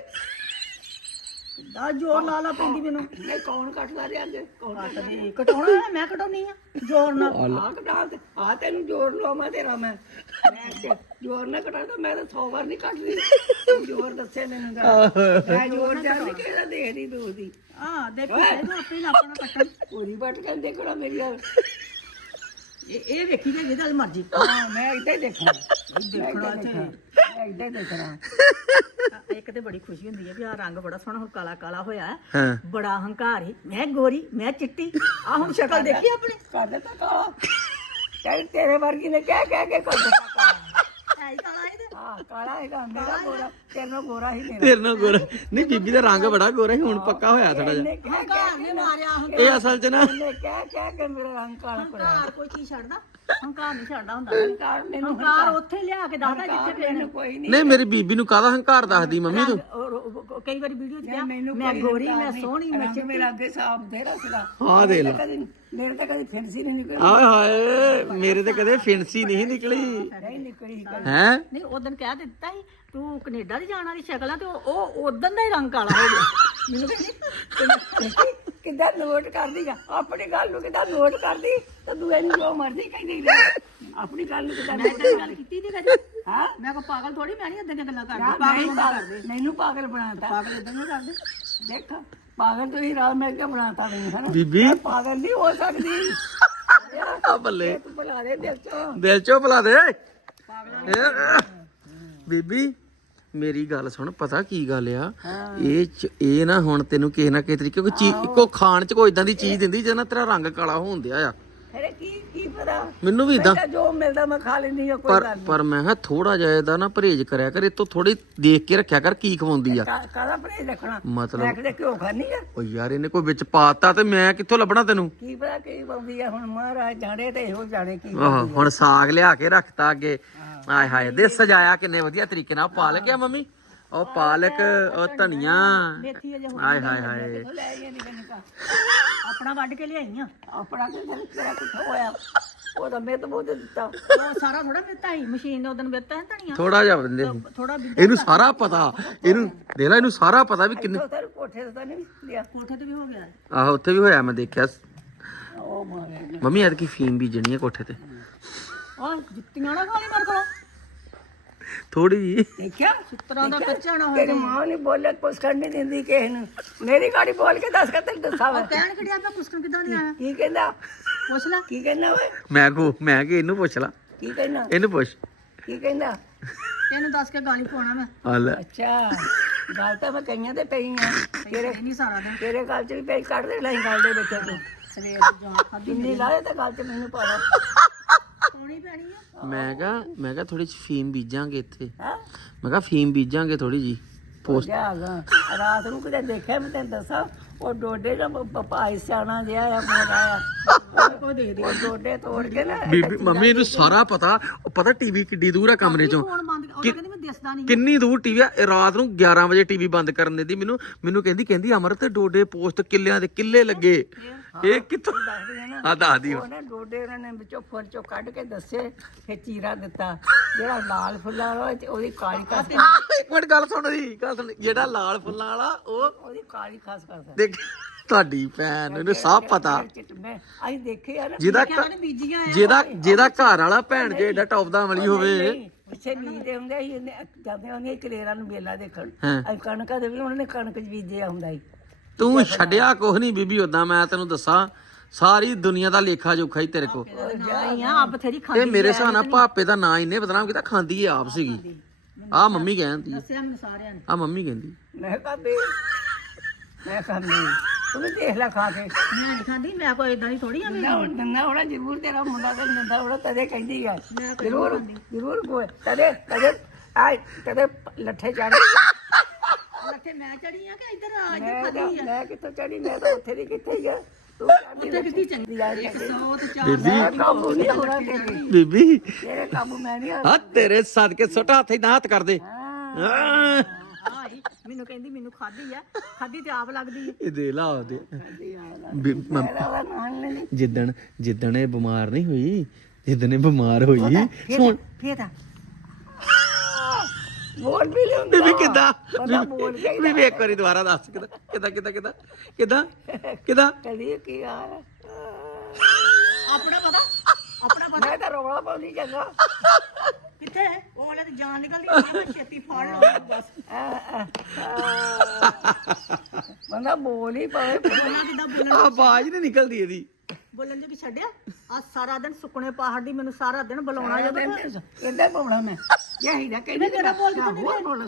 ਦਾ ਜੋਰ ਲਾ ਲਾ ਪੈਂਦੀ ਮੈਨੂੰ
ਨਹੀਂ ਕੌਣ ਕੱਟਦਾ ਰਿਹਾ ਅੱਗੇ ਕੌਣ
ਕੱਟਦੀ ਕਟਾਉਣਾ ਹੈ, ਮੈਂ ਕਟਾਉਣੀ ਆ ਜੋਰ ਨਾਲ
ਆ ਕਟਾ ਤੇ ਆ ਤੈਨੂੰ ਜੋਰ ਲਵਾਂ ਤੇਰਾ ਮੈਂ ਜੋਰ ਨਾ ਕਟਾ ਤਾਂ ਮੈਂ ਤਾਂ 100 ਵਾਰ ਨਹੀਂ ਕੱਟਦੀ ਤੂੰ ਜੋਰ ਦੱਸੇ ਮੈਨੂੰ ਤਾਂ ਮੈਂ ਜੋਰ ਜਾਣ ਕਿਹੜਾ ਦੇਖਦੀ ਤੂੰ ਦੀ
ਆ ਦੇਖੋ ਇਹਨੂੰ ਆਪੇ ਹੀ ਆਪਣਾ ਕੱਟਣ
ਪੂਰੀ ਬੱਟ ਕੇ ਦੇਖਣਾ ਮੇਰੀ ਗੱਲ
ਇਹ ਵੇਖੀ ਜੇ ਜਿਹਦਾ ਮਰਜੀ
ਹਾਂ ਮੈਂ ਇੱਥੇ ਦੇਖਣਾ
ਦੇਖਣਾ ਇੱਥੇ
ਮੈਂ ਇੱਥੇ ਦੇਖਣਾ
ਇੱਕ ਤੇ ਬੜੀ ਖੁਸ਼ੀ ਹੁੰਦੀ ਹੈ ਵੀ ਆ ਰੰਗ ਬੜਾ ਸੋਹਣਾ ਹੁਣ ਕਾਲਾ ਕਾਲਾ ਹੋਇਆ ਹੈ।
ਹਾਂ
ਬੜਾ ਹੰਕਾਰ ਹੀ ਮੈਂ ਗੋਰੀ ਮੈਂ ਚਿੱਟੀ ਆ ਹੁਣ ਸ਼ਕਲ ਦੇਖੀ ਆਪਣੀ
ਕਰ ਦਿੱਤਾ ਕਾਲਾ ਕਹਿ ਤੇਰੇ ਵਰਗੀ ਨੇ ਕਹਿ ਕੇ ਕਰ ਦਿੱਤਾ ਕਾਲਾ
ਹੈ ਹੀ ਕਾਲਾ ਇਹਦੇ
ਹਾਂ ਕਾਲਾ ਹੈਗਾ ਮੇਰਾ ਗੋਰਾ ਤੇਰਾ ਗੋਰਾ ਹੀ ਮੇਰਾ
ਤੇਰੇ ਨਾਲ ਗੋਰਾ ਨਹੀਂ ਬੀਬੀ ਦਾ ਰੰਗ ਬੜਾ ਗੋਰਾ ਸੀ ਹੁਣ ਪੱਕਾ ਹੋਇਆ ਥੋੜਾ ਜਿਹਾ
ਇਹਨੇ ਕਹਿ
ਹੰਕਾਰ ਨੇ ਮਾਰਿਆ
ਇਹ ਅਸਲ 'ਚ ਨਾ
ਇਹਨੇ ਕਹਿ ਕੇ ਮੇਰਾ ਰੰਗ ਕਾਲਾ ਕਰਾ
ਹੰਕਾਰ ਕੋਈ ਚੀਜ਼ ਛੱਡਦਾ ਹੰਕਾਰ ਨਹੀਂ ਛੱਡਦਾ ਹੁੰਦਾ
ਕਾਰ ਮੈਨੂੰ
ਹੰਕਾਰ ਉੱਥੇ ਲਿਆ ਕੇ ਦੱਸਦਾ ਜਿੱਥੇ
ਮੈਨੂੰ
ਪੈਣਾ
ਕੋਈ ਨਹੀਂ
ਨਹੀਂ ਮੇਰੀ ਬੀਬੀ ਨੂੰ ਕਾਹਦਾ ਹੰਕਾਰ ਦੱਸਦੀ ਮੰਮੀ ਤੂੰ
ਕਈ ਵਾਰੀ ਵੀਡੀਓ ਚ ਕਿਹਾ
ਮੈਨੂੰ
ਮੈਂ ਗੋਰੀ ਮੈਂ ਸੋਹਣੀ ਮੈਂ
ਰੰਗ ਮੇਰਾ ਅੱਗੇ ਸਾਫ ਦੇਰਾ ਸੀਗਾ
ਆ ਦੇ ਲੈ
ਮੇਰੇ ਤਾਂ ਕਦੀ ਫਿੰਸੀ ਨਹੀਂ ਨਿਕਲੀ
ਆਏ ਹਾਏ ਮੇਰੇ ਤੇ ਕਦੇ ਫਿੰਸੀ ਨਹੀਂ ਨਿਕਲੀ
ਨਹੀਂ ਨਿਕਲੀ
ਹੈ
ਨਹੀਂ ਉਦੋਂ ਕਹਿ ਦਿੱਤਾ ਸੀ ਤੂੰ ਕੈਨੇਡਾ ਦੀ ਜਾਣ ਵਾਲੀ ਸ਼ਕਲ ਆ ਤੇ ਉਹ ਉਦੋਂ ਦਾ ਹੀ ਰੰਗ ਕਾਲਾ ਹੋ ਗਿਆ ਮੈਨੂੰ ਕਹਿੰਦੀ
ਕਿੱਦਾਂ ਨੋਟ ਕਰਦੀ ਆ ਆਪਣੀ ਗੱਲ ਨੂੰ ਕਿੱਦਾਂ ਨੋਟ ਕਰਦੀ ਤਾਂ ਦੂਏ ਨੂੰ ਜੋ ਮਰਜ਼ੀ ਕਹਿੰਦੀ ਰਹਿ ਆਪਣੀ ਗੱਲ ਨੂੰ ਕਿੱਦਾਂ
ਮੈਂ ਤਾਂ ਗੱਲ ਕੀਤੀ ਨਹੀਂ ਕਦੇ
ਹਾਂ
ਮੈਂ ਕੋ ਪਾਗਲ ਥੋੜੀ ਮੈਂ ਨਹੀਂ ਇਦਾਂ ਦੀਆਂ ਗੱਲਾਂ ਕਰਦੀ
ਪਾਗਲ
ਪਾਗਲ ਕਰਦੇ
ਮੈਨੂੰ ਪਾਗਲ ਬਣਾਤਾ
ਪਾਗਲ ਇਦਾਂ ਨਹੀਂ ਕਰਦੇ
ਦੇਖ ਪਾਗਲ ਤੁਸੀਂ ਰਾਤ ਮੈਂ ਕਿਹਾ ਬਣਾਤਾ ਮੈਨੂੰ ਹੈ ਨਾ
ਬੀਬੀ
ਮੈਂ ਪਾਗਲ ਨਹੀਂ ਹੋ ਸਕਦੀ
ਆ ਬੱਲੇ
ਤੂੰ ਬੁਲਾ ਦੇ ਦਿਲ ਚੋਂ
ਦਿਲ ਚੋਂ ਭੁਲਾ ਦੇ ਬੀਬੀ ਮੇਰੀ ਗੱਲ ਸੁਣ ਪਤਾ ਕੀ ਗੱਲ ਆ ਇਹ ਨਾ ਹੁਣ ਤੈਨੂੰ ਕਿਸੇ ਨਾ ਕਿਸੇ ਤਰੀਕੇ ਕੋਈ ਚੀਜ਼ ਕੋ ਖਾਣ ਚ ਕੋਈ ਇਦਾਂ ਦੀ ਚੀਜ਼ ਦਿੰਦੀ ਜਿਹਦੇ ਨਾਲ ਤੇਰਾ ਰੰਗ ਕਾਲਾ ਹੋਣ ਦਿਆ ਆ
ਅਰੇ ਕੀ ਪਤਾ
ਮੈਨੂੰ ਵੀ ਇਦਾਂ
ਤਾਂ ਜੋ ਮਿਲਦਾ ਮੈਂ ਖਾ ਲੈਂਦੀ ਆ ਕੋਈ ਗੱਲ
ਪਰ ਮੈਂ ਕਿਹਾ ਥੋੜਾ ਜਿਹਾ ਇਹਦਾ ਨਾ ਪਰਹੇਜ ਕਰਿਆ ਕਰ ਇਹ ਤੋਂ ਥੋੜੀ ਦੇਖ ਕੇ ਰੱਖਿਆ ਕਰ ਕੀ ਖਵਾਉਂਦੀ ਆ
ਕਾਹਦਾ ਪਰਹੇਜ਼ ਰੱਖਣਾ
ਮਤਲਬ
ਮੈਂ ਕਿਤੇ ਕਿਉਂ ਖਾਣੀ ਆ
ਓ ਯਾਰ ਇਹਨੇ ਕੋਈ ਵਿੱਚ ਪਾਤਾ ਤੇ ਮੈਂ ਕਿੱਥੋਂ ਲੱਭਣਾ ਤੈਨੂੰ
ਕੀ ਪਤਾ ਕੀ ਪਾਉਂਦੀ ਆ ਹੁਣ ਮਹਾਰਾਜ ਜਾਣੇ ਤੇ ਇਹੋ ਜਾਣੇ ਕੀ
ਆਹੋ ਹੁਣ ਸਾਗ ਲਿਆ ਕੇ ਰੱਖਤਾ ਅੱਗੇ ਆਏ ਹਾਏ ਦੇ ਸਜਾਇਆ ਕਿੰਨੇ ਵਧੀਆ ਤਰੀਕੇ ਨਾਲ ਪਾਲਕ ਆ ਮੰਮੀ ਉਹ ਪਾਲਕ ਉਹ ਧਨੀਆ
ਮੇਥੀ ਅਜੇ
ਆਏ ਹਾਏ ਹਾਏ
ਲੈ ਆਈਆਂ ਨਿਕਾ
ਆਪਣਾ ਵੱਢ ਕੇ ਲਿਆਈ ਆ
ਆਪਣਾ ਤੇ ਤੇਰਾ ਕਿੱਥੋਂ ਹੋਇਆ ਉਹ ਤਾਂ ਮੈਂ ਤਾਂ ਬਹੁਤ ਦਿੱਤਾ
ਉਹ ਸਾਰਾ ਥੋੜਾ ਮਿੱਤਾ ਹੀ ਮਸ਼ੀਨ ਨੇ ਉਦੋਂ ਮਿੱਤਾ ਹੈ ਧਣੀਆਂ
ਥੋੜਾ ਜਿਹਾ ਬੰਦੇ
ਥੋੜਾ
ਇਹਨੂੰ ਸਾਰਾ ਪਤਾ ਇਹਨੂੰ ਦੇਖ ਲੈ ਇਹਨੂੰ ਸਾਰਾ ਪਤਾ ਵੀ ਕਿੰਨੇ
ਉਹ ਤਾਂ ਕੋਠੇ ਤੇ ਤਾਂ ਨਹੀਂ ਲਿਆ
ਕੋਠੇ ਤੇ ਵੀ ਹੋ ਗਿਆ
ਆਹੋ ਉੱਥੇ ਵੀ ਹੋਇਆ ਮੈਂ ਦੇਖਿਆ
ਉਹ ਮਾਰੇ
ਮੰਮੀ ਐਤਕੀ ਫੀਮ ਬੀਜਣੀ ਹੈ ਕੋਠੇ ਤੇ
ਆ ਜੁੱਤੀਆਂ ਨਾ ਖਾਲੀ ਮੇਰੇ ਕੋਲ
ਥੋੜੀ ਜੀ
ਦੇਖਿਆ
ਚਿੱਤਰਾਂ ਦਾ ਕੱਚਾ ਨਾ
ਤੇਰੀ ਮਾਂ ਨਹੀਂ ਬੋਲੇ ਕੁਛ ਕਰ ਨਹੀਂ ਦਿੰਦੀ ਕਿਸੇ ਨੂੰ ਮੇਰੀ ਗਾੜੀ ਬੋਲ ਕੇ ਦੱਸ ਕੇ ਤੈਨੂੰ ਦੱਸਾਂ ਮੈਂ
ਕਹਿਣ ਕਿਹੜਿਆ ਮੈਂ ਪੁੱਛਣ ਕਿਦਾਂ ਨਹੀਂ ਆਇਆ
ਕੀ ਕਹਿੰਦਾ
ਪੁੱਛ ਲੈ
ਕੀ ਕਹਿੰਦਾ ਓਏ
ਮੈਂ ਕਿ ਇਹਨੂੰ ਪੁੱਛ ਲਾ
ਕੀ ਕਹਿੰਦਾ
ਇਹਨੂੰ ਪੁੱਛ
ਕੀ ਕਹਿੰਦਾ
ਇਹਨੂੰ ਦੱਸ ਕੇ ਗਾਲੀ ਪਾਉਣਾ ਮੈਂ
ਆ ਲੈ
ਅੱਛਾ ਗੱਲ ਤਾਂ ਮੈਂ ਕਈਆਂ ਤੇ ਪਈ ਆ ਤੇਰੇ
ਨਹੀਂ ਸਾਰਾ ਦਿਨ
ਤੇਰੇ ਗੱਲ ਚ ਵੀ ਪਈ ਕੱਢ ਦੇ ਲੈ ਗੱਲ ਦੇ ਵਿੱਚ ਤੂੰ
ਸਵੇਰ ਦੀ ਜਾਨ ਖਾਦੀ
ਜਿੰਨੀ ਲਾਏ ਤਾਂ ਗੱਲ ਚ ਮੈਨੂੰ ਪਾ
ਪਾਉਣੀ ਪੈਣੀ ਆ
ਮੈਂ ਕਿਹਾ ਥੋੜੀ ਜਿਹੀ ਫੀਮ ਬੀਜਾਂਗੇ ਇੱਥੇ
ਹਾਂ
ਮੈਂ ਕਿਹਾ ਫੀਮ ਬੀਜਾਂਗੇ ਥੋੜੀ ਜੀ
ਜਾਗਾ ਰਾਤ ਨੂੰ ਕਿਤੇ ਦੇਖਿਆ ਮੈਂ ਤੈਨੂੰ ਦੱਸਾਂ ਉਹ ਡੋਡੇ ਦਾ ਭਾਈ ਸਿਆਣਾ ਜਿਹਾ ਆ ਮੋੜਾ
ਉਹ ਦੇ ਦੇ
ਉਹ ਡੋਡੇ ਤੋੜ ਕੇ ਨਾ
ਬੀਬੀ ਮੰਮੀ ਇਹਨੂੰ ਸਾਰਾ ਪਤਾ ਉਹ ਪਤਾ ਟੀਵੀ ਕਿੱਡੀ ਦੂਰ ਆ ਕਮਰੇ ਚੋਂ
ਫੋਨ ਬੰਦ ਉਹ ਕਹਿੰਦੀ ਮੈਂ ਦਿਸਦਾ ਨਹੀਂ
ਕਿੰਨੀ ਦੂਰ ਟੀਵੀ ਆ ਇਹ ਰਾਤ ਨੂੰ 11 ਵਜੇ ਟੀਵੀ ਬੰਦ ਕਰਨ ਦਿੰਦੀ ਮੈਨੂੰ ਕਹਿੰਦੀ ਅਮਰ ਤੇ ਡੋਡੇ ਪੋਸਟ ਕਿੱਲਿਆਂ ਦੇ ਕਿੱਲੇ ਲੱਗੇ ਇਹ ਕਿੱਥੋਂ
ਦੱਸਦੀ ਆ ਨਾ
ਆ ਦੱਸਦੀ
ਉਹ ਨਾ ਡੋਡੇ ਉਹਨਾਂ ਨੇ ਵਿੱਚੋਂ ਫੁੱਲ ਚੋਂ ਕੱਢ ਕੇ ਦੱਸੇ ਫਿਰ ਚੀਰਾ ਦਿੱਤਾ ਜਿਹੜਾ ਲਾਲ ਫੁੱਲਾਂ ਵਾਲਾ ਉਹਦੀ ਕਾਲੀ ਖਸ
ਇੱਕ ਮਿੰਟ ਗੱਲ ਸੁਣ ਜਿਹੜਾ ਲਾਲ ਫੁੱਲਾਂ ਵਾਲਾ ਉਹ
ਉਹਦੀ ਕਾਲੀ ਖਸ ਕਰਦਾ
ਦੇਖ ਤੁਹਾਡੀ ਭੈਣ ਇਹਨੂੰ ਸਭ ਪਤਾ
ਅਸੀਂ ਦੇਖੇ ਆ ਨਾ
ਜਿਹਦਾ ਘਰ ਵਾਲਾ ਭੈਣ ਜੇ ਏਡਾ ਟੌਪ ਦਾ ਅਮਲੀ ਹੋਵੇ
ਪਿੱਛੇ ਨੀਂਦੇ ਹੁੰਦੇ ਸੀ ਜਾਂਦੇ ਹੁੰਦੇ ਕਲੇਰਾਂ ਨੂੰ ਮੇਲਾ ਦੇਖਣ
ਹਾਂ।
ਅਸੀਂ ਕਣਕਾਂ ਦੇ ਵੀ ਉਹਨਾਂ ਨੇ ਕਣਕ ਬੀਜਿਆ ਹੁੰਦਾ ਸੀ
ਤੂੰ ਛੱਡਿਆ ਕੁਛ ਨਹੀਂ ਬੀਬੀ ਉਦਾਂ ਮੈਂ ਤੈਨੂੰ ਦੱਸਾਂ ਸਾਰੀ ਦੁਨੀਆ ਦਾ ਲੇਖਾ ਜੋਖਾ ਹੀ ਤੇਰੇ ਕੋ
ਨਹੀਂ ਆ ਆਪ ਬਥੇਰੀ ਖਾਂਦੀ
ਇਹ ਮੇਰੇ ਹਿਸਾਬ ਨਾਲ ਭਾਪੇ ਦਾ ਨਾਂ ਇੰਨੇ ਬਦਨਾਮ ਕੀਤਾ ਖਾਂਦੀ ਆਪ ਸੀਗੀ ਆ ਮੰਮੀ ਕਹਿੰਦੀ
ਦੱਸਿਆ ਮੈਨੂੰ ਸਾਰਿਆਂ ਨੇ
ਆ ਮੰਮੀ ਕਹਿੰਦੀ
ਮੈਂ ਖਾਂਦੀ ਤੂੰ ਵੀ ਦੇਖ ਲੈ ਖਾ ਕੇ
ਮੈਂ ਨਹੀਂ ਖਾਂਦੀ ਮੈਂ ਕੋਈ ਇਦਾਂ ਦੀ ਥੋੜੀ ਆ
ਨੰਨਾ ਹੋਣਾ ਜ਼ਰੂਰ ਤੇਰਾ ਮੁੰਡਾ ਤੇ ਨੰਦਾ ਹੋਣਾ ਤਦੇ ਕਹਿੰਦੀ ਆ ਜ਼ਰੂਰ ਕੋਈ ਤਦੇ ਆ ਤਦੇ ਲੱਠੇ ਚੜ
ਇੱਥੇ ਮੈਂ ਚੜੀ ਆ ਕਿ ਇੱਧਰ ਆ
ਮੈਂ ਕਿੱਥੋਂ ਚੜੀ ਮੈਂ ਤਾਂ ਉੱਥੇ ਦੀ ਕਿੱਥੇ ਹੀ ਆ ਤੂੰ ਚੜ੍ਹਦੀ
ਕਿੱਥੇ ਚੰਗੀ 100 ਤੇ 4
ਮੈਂ ਕਾਬੂ ਨਹੀਂ ਹੋਣਾ ਤੇਰੇ
ਬੀਬੀ
ਤੇਰੇ ਕਾਬੂ ਮੈਂ ਨਹੀਂ ਆ
ਆ ਤੇਰੇ ਸਦਕੇ ਸੁੱਟ ਹੱਥ ਹੀ ਨਾ ਹੱਥ ਕਰਦੇ
ਆਹੀ ਮੈਨੂੰ ਕਹਿੰਦੀ ਮੈਨੂੰ ਖਾਦੀ ਤੇ ਆਪ ਲੱਗਦੀ ਹੈ
ਇਹ ਦੇ ਲਾ ਉਹਦੇ
ਮੇਰਾ ਨਾਮ ਨਹੀਂ
ਜਿੱਦਣ ਇਹ ਬਿਮਾਰ ਨਹੀਂ ਹੋਈ ਜਿੱਦਣ ਇਹ ਬਿਮਾਰ ਹੋਈ ਸੁਣ
ਫੇਰ ਤਾਂ
ਬੋਲ ਵੀ ਲਿਆਉਂਦਾ
ਬੀਬੀ ਕਿੱਦਾਂ
ਪਤਾ ਬੋਲ ਕੇ
ਬੀਬੀ ਇੱਕ ਵਾਰੀ ਦੁਬਾਰਾ ਦੱਸ ਕਿੱਦਾਂ
ਕਦੀ ਕੀ ਆ
ਆਪਣਾ ਪਤਾ
ਮੈਂ ਤਾਂ ਰੋਣਾ ਪਾਉਂਦੀ ਚੰਗਾ
ਕਿੱਥੇ ਉਹ ਵਾਲੇ ਤੇ ਜਾਨ ਨਿਕਲਦੀ ਮੈਂ ਛੇਤੀ ਫੜ ਲਵਾਂ ਬਸ
ਬੰਦਾ ਬੋਲ ਹੀ ਪਵੇ
ਬੋਲਣਾ ਕਿੱਦਾਂ ਬੋਲਣਾ
ਆਵਾਜ਼ ਨਹੀਂ ਨਿਕਲਦੀ ਇਹਦੀ
ਬੋਲਣ ਜੋ ਛੱਡਿਆ ਆ ਸਾਰਾ ਦਿਨ ਸੁੱਕਣੇ ਪਹਾੜ ਦੀ ਮੈਨੂੰ ਸਾਰਾ ਦਿਨ ਬੁਲਾਉਣਾ ਜਦੋਂ
ਕਿੱਦਾਂ ਪਾਉਣਾ ਮੈਂ ਯਹੀ ਨਾ ਕਹਿੰਦੀ
ਮੇਰਾ ਬੋਲ ਕੇ
ਹੋਰ ਬੋਲ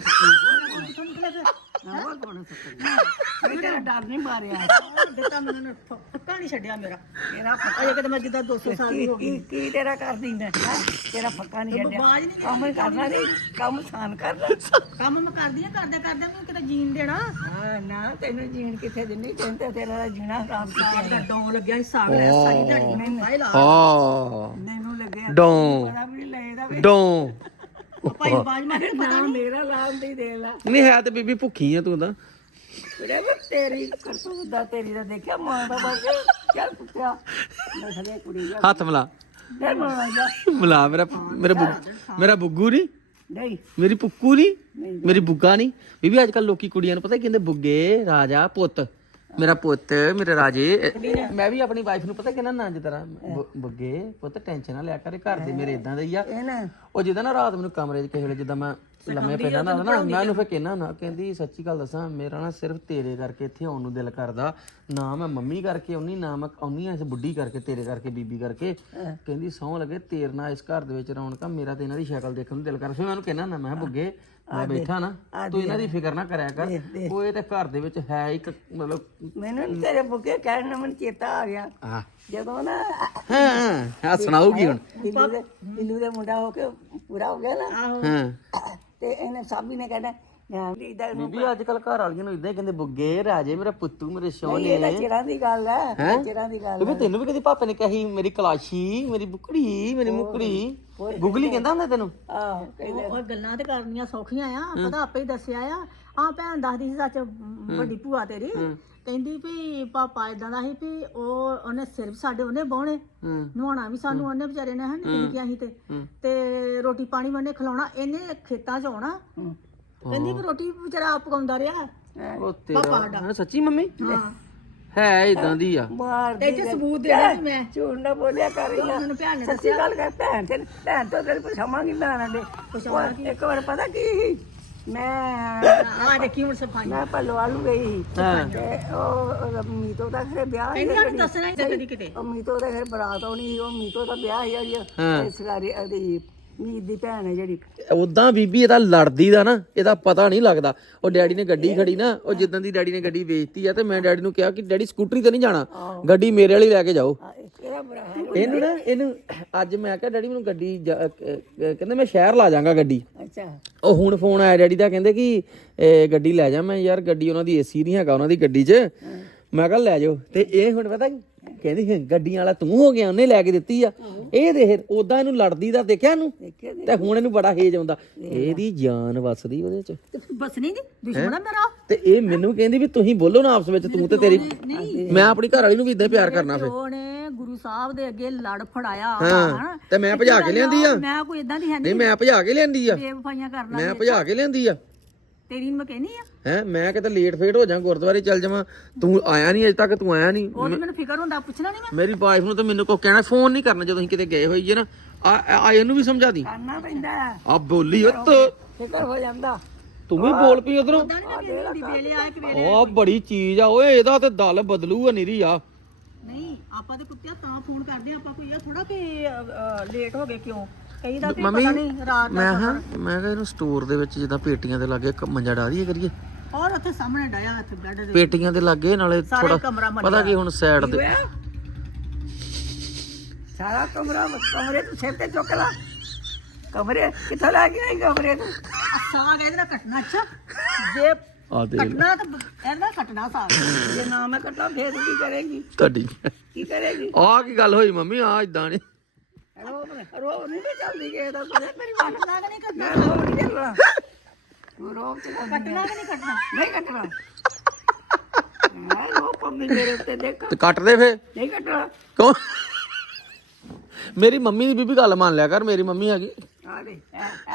ਸਕਦੀ ਹੋਰ ਬੋਲ ਸਕਦੀ ਮੈਂ ਤੇਰਾ ਡਰ ਨਹੀਂ ਮਾਰਿਆ
ਦਿੱਤਾ ਮੈਨੂੰ ਫੱਕਾ ਨਹੀਂ ਛੱਡਿਆ ਮੇਰਾ ਅਜੇ ਕਿਤੇ ਮੈਂ ਜਿੱਦਾਂ 200 ਸਾਲ ਦੀ ਹੋ ਗਈ
ਕੀ ਤੇਰਾ ਕਰਦੀ ਮੈਂ ਤੇਰਾ ਫੱਕਾ ਨਹੀਂ ਛੱਡਿਆ
ਆਵਾਜ਼ ਨਹੀਂ
ਕੰਮ ਹੀ ਕਰਨਾ ਨਹੀਂ ਕੰਮ ਆਸਾਨ ਕਰਨਾ
ਕੰਮ ਮੈਂ ਕਰਦੀ ਆ ਕਰਦੇ ਮੈਨੂੰ ਕਿਤੇ ਜੀਣ ਦੇਣਾ
ਹਾਂ ਨਾ ਤੈਨੂੰ ਜੀਣ ਕਿੱਥੇ ਦਿੰਨੀ ਤੈਨੂੰ ਤਾਂ ਤੇਰਾ ਜੀਣਾ ਹਰਾਮ ਕੀਤਾ
ਸਾਡਾ ਡੋਂ ਲੱਗਿਆ ਸੀ ਸਾਗ ਲੈ ਸਾਰੀ ਦਿਹਾੜੀ ਮੈਨੂੰ ਭਾਈ ਲਾ
ਹਾਂ
ਮੈਨੂੰ ਲੱਗਿਆ
ਡੋਂ
ਪਤਾ ਵੀ ਨਹੀਂ ਲੱਗਦਾ ਵੀ
ਡੋਂ
ਭਾਈ ਆਵਾਜ਼ ਮਾਰ ਕੇ
ਨਾ ਮੇਰਾ ਲਾਭ ਨਹੀਂ ਦੇ ਲਾ
ਨਹੀਂ ਹੈ ਤੇ ਬੀਬੀ ਭੁੱਖੀ ਆ ਤੂੰ ਤਾਂ
ਵੀਰੇ ਤੇਰੀ ਕਰਤੂਤ ਦਾ ਤੇਰੀ ਦਾ ਦੇਖਿਆ ਮਾਂ ਦਾ ਬਸ ਚੱਲ ਪੁੱਛਿਆ ਮੈਂ ਸਲੇ ਕੁੜੀ ਜਾ
ਹੱਥ ਮਿਲਾ
ਲੈ ਮਾਂ ਜਾ
ਮਿਲਾ ਮੇਰਾ ਬੁੱਗੂ ਨਹੀਂ
ਨਹੀਂ
ਮੇਰੀ ਪੁੱਕੂ ਨਹੀਂ ਮੇਰੀ ਬੁੱਗਾ ਨਹੀਂ ਬੀਬੀ ਅੱਜ ਕੱਲ ਲੋਕੀ ਕੁੜੀਆਂ ਨੂੰ ਪਤਾ ਕੀ ਕਹਿੰਦੇ ਬੁੱਗੇ ਰਾਜਾ ਪੁੱਤ ਮੇਰਾ ਪੁੱਤ ਮੇਰੇ ਰਾਜੇ ਮੈਂ ਵੀ ਆਪਣੀ ਵਾਈਫ ਨੂੰ ਪਤਾ ਕਿਹਨਾਂ ਨਾਂ ਜਿੱਦਾਂ ਬੁੱਗੇ ਪੁੱਤ ਟੈਨਸ਼ਨ ਨਾ ਲਿਆ ਕਰੇ ਘਰ ਦੇ ਮੇਰੇ ਇਦਾਂ ਦੇ ਹੀ ਆ
ਇਹ ਨਾ
ਉਹ ਜਿੱਦਾਂ ਨਾ ਰਾਤ ਮੈਨੂੰ ਕਮਰੇ 'ਚ ਕਿਸੇ ਵੇਲੇ ਜਿੱਦਾਂ ਮੈਂ ਲੰਮੇ ਪੈਣਾ ਨਾ ਮੈਂ ਉਹਨੂੰ ਫਿਰ ਕਹਿਣਾ ਨਾ ਕਹਿੰਦੀ ਸੱਚੀ ਗੱਲ ਦੱਸਾਂ ਮੇਰਾ ਨਾ ਸਿਰਫ ਤੇਰੇ ਕਰਕੇ ਇੱਥੇ ਆਉਣ ਨੂੰ ਦਿਲ ਕਰਦਾ ਨਾ ਮੈਂ ਮੰਮੀ ਕਰਕੇ ਆਉਣੀ ਨਾ ਮੈਂ ਆਉਣੀ ਆ ਇਸ ਬੁੱਢੀ ਕਰਕੇ ਤੇਰੇ ਕਰਕੇ ਬੀਬੀ ਕਰਕੇ ਕਹਿੰਦੀ ਸਹੁੰ ਲੱਗੇ ਤੇਰੇ ਨਾਲ ਇਸ ਘਰ ਦੇ ਵਿੱਚ ਰੌਣਕਾਂ ਮੇਰਾ ਤੇ ਇਹਨਾਂ ਦੀ ਸ਼ਕਲ ਦੇਖਣ ਨੂੰ ਦਿਲ ਕਰ ਫਿਰ ਮੈਂ ਉਹਨੂੰ ਕਹਿਣਾ ਨਾ ਮੈਂ ਬੁੱਗੇ ਮੈਂ ਬੈਠਾ ਨਾ ਤੂੰ ਇਹਨਾਂ ਦੀ ਫਿਕਰ ਨਾ ਕਰਿਆ ਕਰ ਉਹ ਇਹ ਤੇ ਘਰ ਦੇ ਵਿੱਚ ਹੈ ਇੱਕ ਮਤਲਬ
ਮੈਨੂੰ ਤੇਰੇ ਬੁੱਕੇ ਕਹਿਣ ਨੂੰ ਮੈਨੂੰ ਚੇਤਾ ਆ ਗਿਆ
ਹਾਂ
ਜਦੋਂ ਨਾ
ਹਾਂ ਸੁਣਾਉਗੀ ਹੁਣ
ਬਿੱਲੂ ਦੇ ਮੁੰਡਾ ਹੋ ਕੇ ਪੂਰਾ ਹੋ ਗਿਆ ਨਾ
ਹਾਂ
ਤੇ ਇਹਨੇ ਸਾਬੀ ਨੇ ਕਹਿਣਾ ਇਦਾਂ
ਬੀਬੀ ਅੱਜ ਕੱਲ ਘਰ ਵਾਲੀਆਂ ਨੂੰ ਇਦਾਂ ਹੀ ਕਹਿੰਦੇ ਬੁੱਗੇ ਰਾਜੇ ਮੇਰਾ ਪੁੱਤੂ ਮੇਰੇ ਸੋਹਣੇ
ਇਹਦਾ ਚਿਰਾਂ ਦੀ ਗੱਲ ਹੈ ਚਿਰਾਂ ਦੀ ਗੱਲ
ਬੀਬੀ ਤੈਨੂੰ ਵੀ ਕਦੀ ਪਾਪੇ ਨੇ ਕਹੀ ਮੇਰੀ ਕਲਾਸ਼ੀ ਮੇਰੀ ਬੁਕੜੀ ਮੇਰੀ ਮੁਕੜੀ ਗੁਗਲੀ ਕਹਿੰਦਾ ਹੁੰਦਾ ਤੈਨੂੰ
ਆਹ
ਉਹ ਗੱਲਾਂ ਤੇ ਕਰਨੀਆਂ ਸੌਖੀਆਂ ਆ ਪਤਾ ਆਪੇ ਹੀ ਦੱਸਿਆ ਆ ਭੈਣ ਦੱਸਦੀ ਸੀ ਸੱਚ ਵੱਡੀ ਭੂਆ ਤੇਰੀ ਕਹਿੰਦੀ ਵੀ ਪਾਪਾ ਇਦਾਂ ਦਾ ਸੀ ਵੀ ਉਹਨੇ ਸਿਰਫ ਸਾਡੇ ਉਹਨੇ ਬਾਉਣੇ ਨਹਾਉਣਾ ਵੀ ਸਾਨੂੰ ਉਹਨੇ ਵਿਚਾਰੇ ਨੇ ਨਿੱਕੀਆਂ ਸੀ ਤੇ ਰੋਟੀ ਪਾਣੀ ਵੀ ਉਹਨੇ ਖਿਲਾਉਣਾ ਇਹਨੇ ਖੇਤਾਂ 'ਚ ਆਉਣਾ ਕਹਿੰਦੀ ਵੀ ਰੋਟੀ ਵਿਚਾਰਾ ਆਪ ਪਕਾਉਂਦਾ ਰਿਹਾ
ਉਹ ਤੇਰਾ ਸੱਚੀ ਮੰਮੀ
ਹਾਂ
ਹੈ ਇਦਾਂ ਦੀ ਆ
ਮਾਰ
ਤੇ ਚ ਸਬੂਤ ਦੇ ਦੇ ਮੈਂ
ਝੂਠ ਨਾ ਬੋਲਿਆ ਕਰ
ਮੈਨੂੰ ਭੈਣ ਨੇ
ਸੱਚੀ ਗੱਲ ਕਰ ਭੈਣ ਤੋਂ ਤੇਰੇ ਪੁੱਛਾਵਾਂਗੀ ਮੈਂ ਦੇ ਇੱਕ ਵਾਰ ਪਤਾ ਕੀ ਸੀ ਮੈਂ
ਆ ਦੇਖੀ ਹੁਣ ਸਫਾਈ
ਮੈਂ ਪਲਵਾਲੂ ਗਈ ਸੀ ਤੇ ਉਹ ਮੀਤੋ ਦਾ ਘਰੇ ਵਿਆਹ ਸੀ
ਕਹਿੰਦੀ ਦੱਸਣਾ ਹੀ ਕਦੀ ਕਿਤੇ
ਉਹ ਮੀਤੋ ਦਾ ਘਰੇ ਬਰਾਤ ਆਉਣੀ ਸੀ ਉਹ ਮੀਤੋ ਦਾ ਵਿਆਹ ਸੀ ਇਸ ਵਾਰੀ ਉਹਦੀ ਮੀਤ ਦੀ ਭੈਣ ਹੈ ਜਿਹੜੀ
ਉਦਾਂ ਬੀਬੀ ਇਹਦਾ ਲੜਦੀ ਦਾ ਨਾ ਇਹਦਾ ਪਤਾ ਨਹੀਂ ਲੱਗਦਾ ਉਹ ਡੈਡੀ ਨੇ ਗੱਡੀ ਖੜੀ ਨਾ ਉਹ ਜਿੱਦਾਂ ਦੀ ਡੈਡੀ ਨੇ ਗੱਡੀ ਵੇਚਤੀ ਆ ਤੇ ਮੈਂ ਡੈਡੀ ਨੂੰ ਕਿਹਾ ਕਿ ਡੈਡੀ ਸਕੂਟਰੀ ਤੇ ਨਹੀਂ ਜਾਣਾ ਗੱਡੀ ਮੇਰੇ ਵਾਲੀ ਲੈ ਕੇ ਜਾਓ
ਇਹਦਾ ਬੁਰਾ ਹਾਲ
ਇਹਨੂੰ ਨਾ ਇਹਨੂੰ ਅੱਜ ਮੈਂ ਕਿਹਾ ਡੈਡੀ ਮੈਨੂੰ ਗੱਡੀ ਕਹਿੰਦੇ ਮੈਂ ਸ਼ਹਿਰ ਲਾ ਜਾਵਾਂਗਾ ਗੱਡੀ
ਅੱਛਾ
ਉਹ ਹੁਣ ਫੋਨ ਆਇਆ ਡੈਡੀ ਦਾ ਕਹਿੰਦੇ ਕਿ ਗੱਡੀ ਲੈ ਜਾ ਮੈਂ ਯਾਰ ਗੱਡੀ ਉਹਨਾਂ ਦੀ ਏਸੀ ਨਹੀਂ ਹੈਗਾ ਉਹਨਾਂ ਦੀ ਗੱਡੀ 'ਚ ਮੈਂ ਕਿਹਾ ਲੈ ਜਾਓ ਤੇ ਇਹ ਹੁਣ ਪਤਾ ਕਹਿੰਦੀ ਗੱਡੀਆਂ ਵਾਲਾ ਤੂੰ ਹੋ ਗਿਆ ਉਹਨੇ ਲੈ ਕੇ ਦਿੱਤੀ ਆ ਇਹ ਦੇਖ ਉਦਾਂ ਇਹਨੂੰ ਲੜਦੀ ਦਾ ਦੇਖਿਆ ਇਹਨੂੰ ਤੇ ਹੁਣ ਇਹਨੂੰ ਬੜਾ ਹੇਜ ਆਉਂਦਾ ਇਹਦੀ ਜਾਨ ਵਸਦੀ ਉਹਦੇ 'ਚ
ਬਸਣੀ ਨਹੀਂ ਦੁਸ਼ਮਣ ਆ ਮੇਰਾ
ਤੇ ਇਹ ਮੈਨੂੰ ਕਹਿੰਦੀ ਵੀ ਤੁਸੀਂ ਬੋਲੋ ਨਾ ਆਪਸ ਵਿੱਚ ਤੂੰ ਤੇ ਤੇਰੀ ਮੈਂ ਆਪਣੀ ਘਰ ਵਾਲੀ ਨੂੰ ਵੀ ਇਦਾਂ ਪਿਆਰ ਕਰਨਾ ਫਿਰ
ਉਹਨੇ ਗੁਰੂ ਸਾਹਿਬ ਦੇ ਅੱਗੇ ਲੜ ਫੜਾਇਆ
ਹਾਂ ਤੇ ਮੈਂ ਭਜਾ ਕੇ ਲਿਆਂਦੀ ਆ
ਮੈਂ ਕੋਈ ਇਦਾਂ ਦੀ ਹੈ
ਨਹੀਂ ਮੈਂ ਭਜਾ ਕੇ ਲਿਆਂਦੀ ਆ
ਬੇਵਫਾਈਆਂ ਕਰਨਾ
ਮੈਂ ਭਜਾ ਕੇ ਲਿਆਂਦੀ ਆ
ਤੇਰੀ ਨੂੰ ਮੈਂ ਕਹਿਨੀ ਆ
ਹੈ ਮੈਂ ਕਿਤੇ ਲੇਟ ਫੇਟ ਹੋ ਜਾ ਗੁਰਦੁਆਰੇ ਚੱਲ ਜਾਵਾਂ ਤੂੰ ਆਇਆ ਨਹੀਂ ਅਜੇ ਤੱਕ ਤੂੰ ਆਇਆ ਨਹੀਂ
ਉਹ ਮੈਨੂੰ ਫਿਕਰ ਹੁੰਦਾ ਪੁੱਛਣਾ ਨਹੀਂ ਮੈਂ
ਮੇਰੀ ਵਾਈਫ ਨੂੰ ਤਾਂ ਮੈਨੂੰ ਕੋ ਕਹਿਣਾ ਫੋਨ ਨਹੀਂ ਕਰਨਾ ਜਦੋਂ ਅਸੀਂ ਕਿਤੇ ਗਏ ਹੋਈਏ ਨਾ ਆ ਇਹਨੂੰ ਵੀ ਸਮਝਾ ਦੀ
ਕਰਨਾ ਪੈਂਦਾ
ਆ ਬੋਲੀ ਉੱਤ
ਫਿਕਰ ਹੋ ਜਾਂਦਾ
ਤੂੰ ਵੀ ਬੋਲ ਪਈ ਉਧਰੋਂ
ਦੀ ਵੇਲੇ ਆਏ ਕਿ ਵੇਲੇ
ਉਹ ਬੜੀ ਚੀਜ਼ ਆ ਓਏ ਇਹਦਾ ਤੇ ਦਲ ਬਦਲੂ ਆ ਨੀਰੀ ਆ
ਨਹੀਂ ਆਪਾਂ ਤੇ ਕੁੱਤਿਆ ਤਾਂ ਫੋਨ ਕਰਦੇ ਆਪਾਂ ਕੋਈ ਇਹ ਥੋੜਾ ਕਿ ਲੇਟ ਹੋ ਗਏ ਕਿਉਂ ਕਈ ਦਾ ਕਿ
ਮੰਮੀ
ਪਤਾ ਨਹੀਂ ਰਾਤ
ਮੈਂ ਕਿਹਾ ਇਹਨੂੰ ਸਟੋਰ ਦੇ ਵਿੱਚ ਜਿੱਦਾਂ ਪੇਟੀਆਂ ਦੇ ਲਾਗੇ ਇੱਕ ਮੰਜਾ ਡਾ ਦਈਏ ਕਰੀਏ
ਔਰ ਉੱਥੇ ਸਾਹਮਣੇ ਡਾਇਆ ਇੱਥੇ ਬੈੱਡ ਦੇ
ਪੇਟੀਆਂ ਦੇ ਲਾਗੇ ਨਾਲੇ ਥੋੜਾ
ਕਮਰਾ
ਪਤਾ ਕੀ ਹੁਣ ਸਾਈਡ ਤੇ
ਸਾਰਾ ਕਮਰੇ ਤੋਂ ਸਿਰ ਤੇ ਚੁੱਕ ਲਾ ਕਮਰੇ ਕਿੱਥੋਂ ਲੈ ਕੇ ਆਈ ਕਮਰੇ ਤੋਂ
ਸਾਗ ਇਹਦੇ ਨਾਲ ਕੱਟਣਾ ਅੱਛਾ ਜੇ
ਆ ਦੇ
ਕੱਟਣਾ ਤਾਂ ਇਹਦਾ ਕੱਟਣਾ ਸਾਗ
ਜੇ ਨਾ ਮੈਂ ਕੱਟਾਂ ਫੇਰ ਕੀ ਕਰੇਗੀ
ਤੁਹਾਡੀ
ਕੀ ਕਰੇਗੀ
ਆਹ ਕੀ ਗੱਲ ਹੋਈ ਮੰਮੀ ਆ ਇਦਾਂ ਨੇ
ਰੋਬ ਨਹੀਂ ਚੱਲਦੀ ਕਿਸੇ ਦਾ ਕੁਝ ਮੇਰੀ ਮਾਂ
ਕੱਟਣਾ ਕਿ ਨਹੀਂ ਕੱਟਣਾ
ਮੈਂ ਰੋਬ ਨਹੀਂ ਚੱਲਣਾ ਤੂੰ ਰੋਬ ਚੱਲਦੀ
ਕੱਟਣਾ ਕਿ ਨਹੀਂ ਕੱਟਣਾ
ਨਹੀਂ ਕੱਟਣਾ ਮੈਂ ਰੋਬ ਪੰਮੀ ਮੇਰੇ ਉੱਤੇ ਦੇਖ
ਤੇ ਕੱਟ ਦੇ ਫੇ
ਨਹੀਂ ਕੱਟਣਾ
ਕੌਣ ਮੇਰੀ ਮੰਮੀ ਦੀ ਬੀਬੀ ਗੱਲ ਮੰਨ ਲਿਆ ਕਰ ਮੇਰੀ ਮੰਮੀ ਹੈਗੀ
ਆ ਦੇ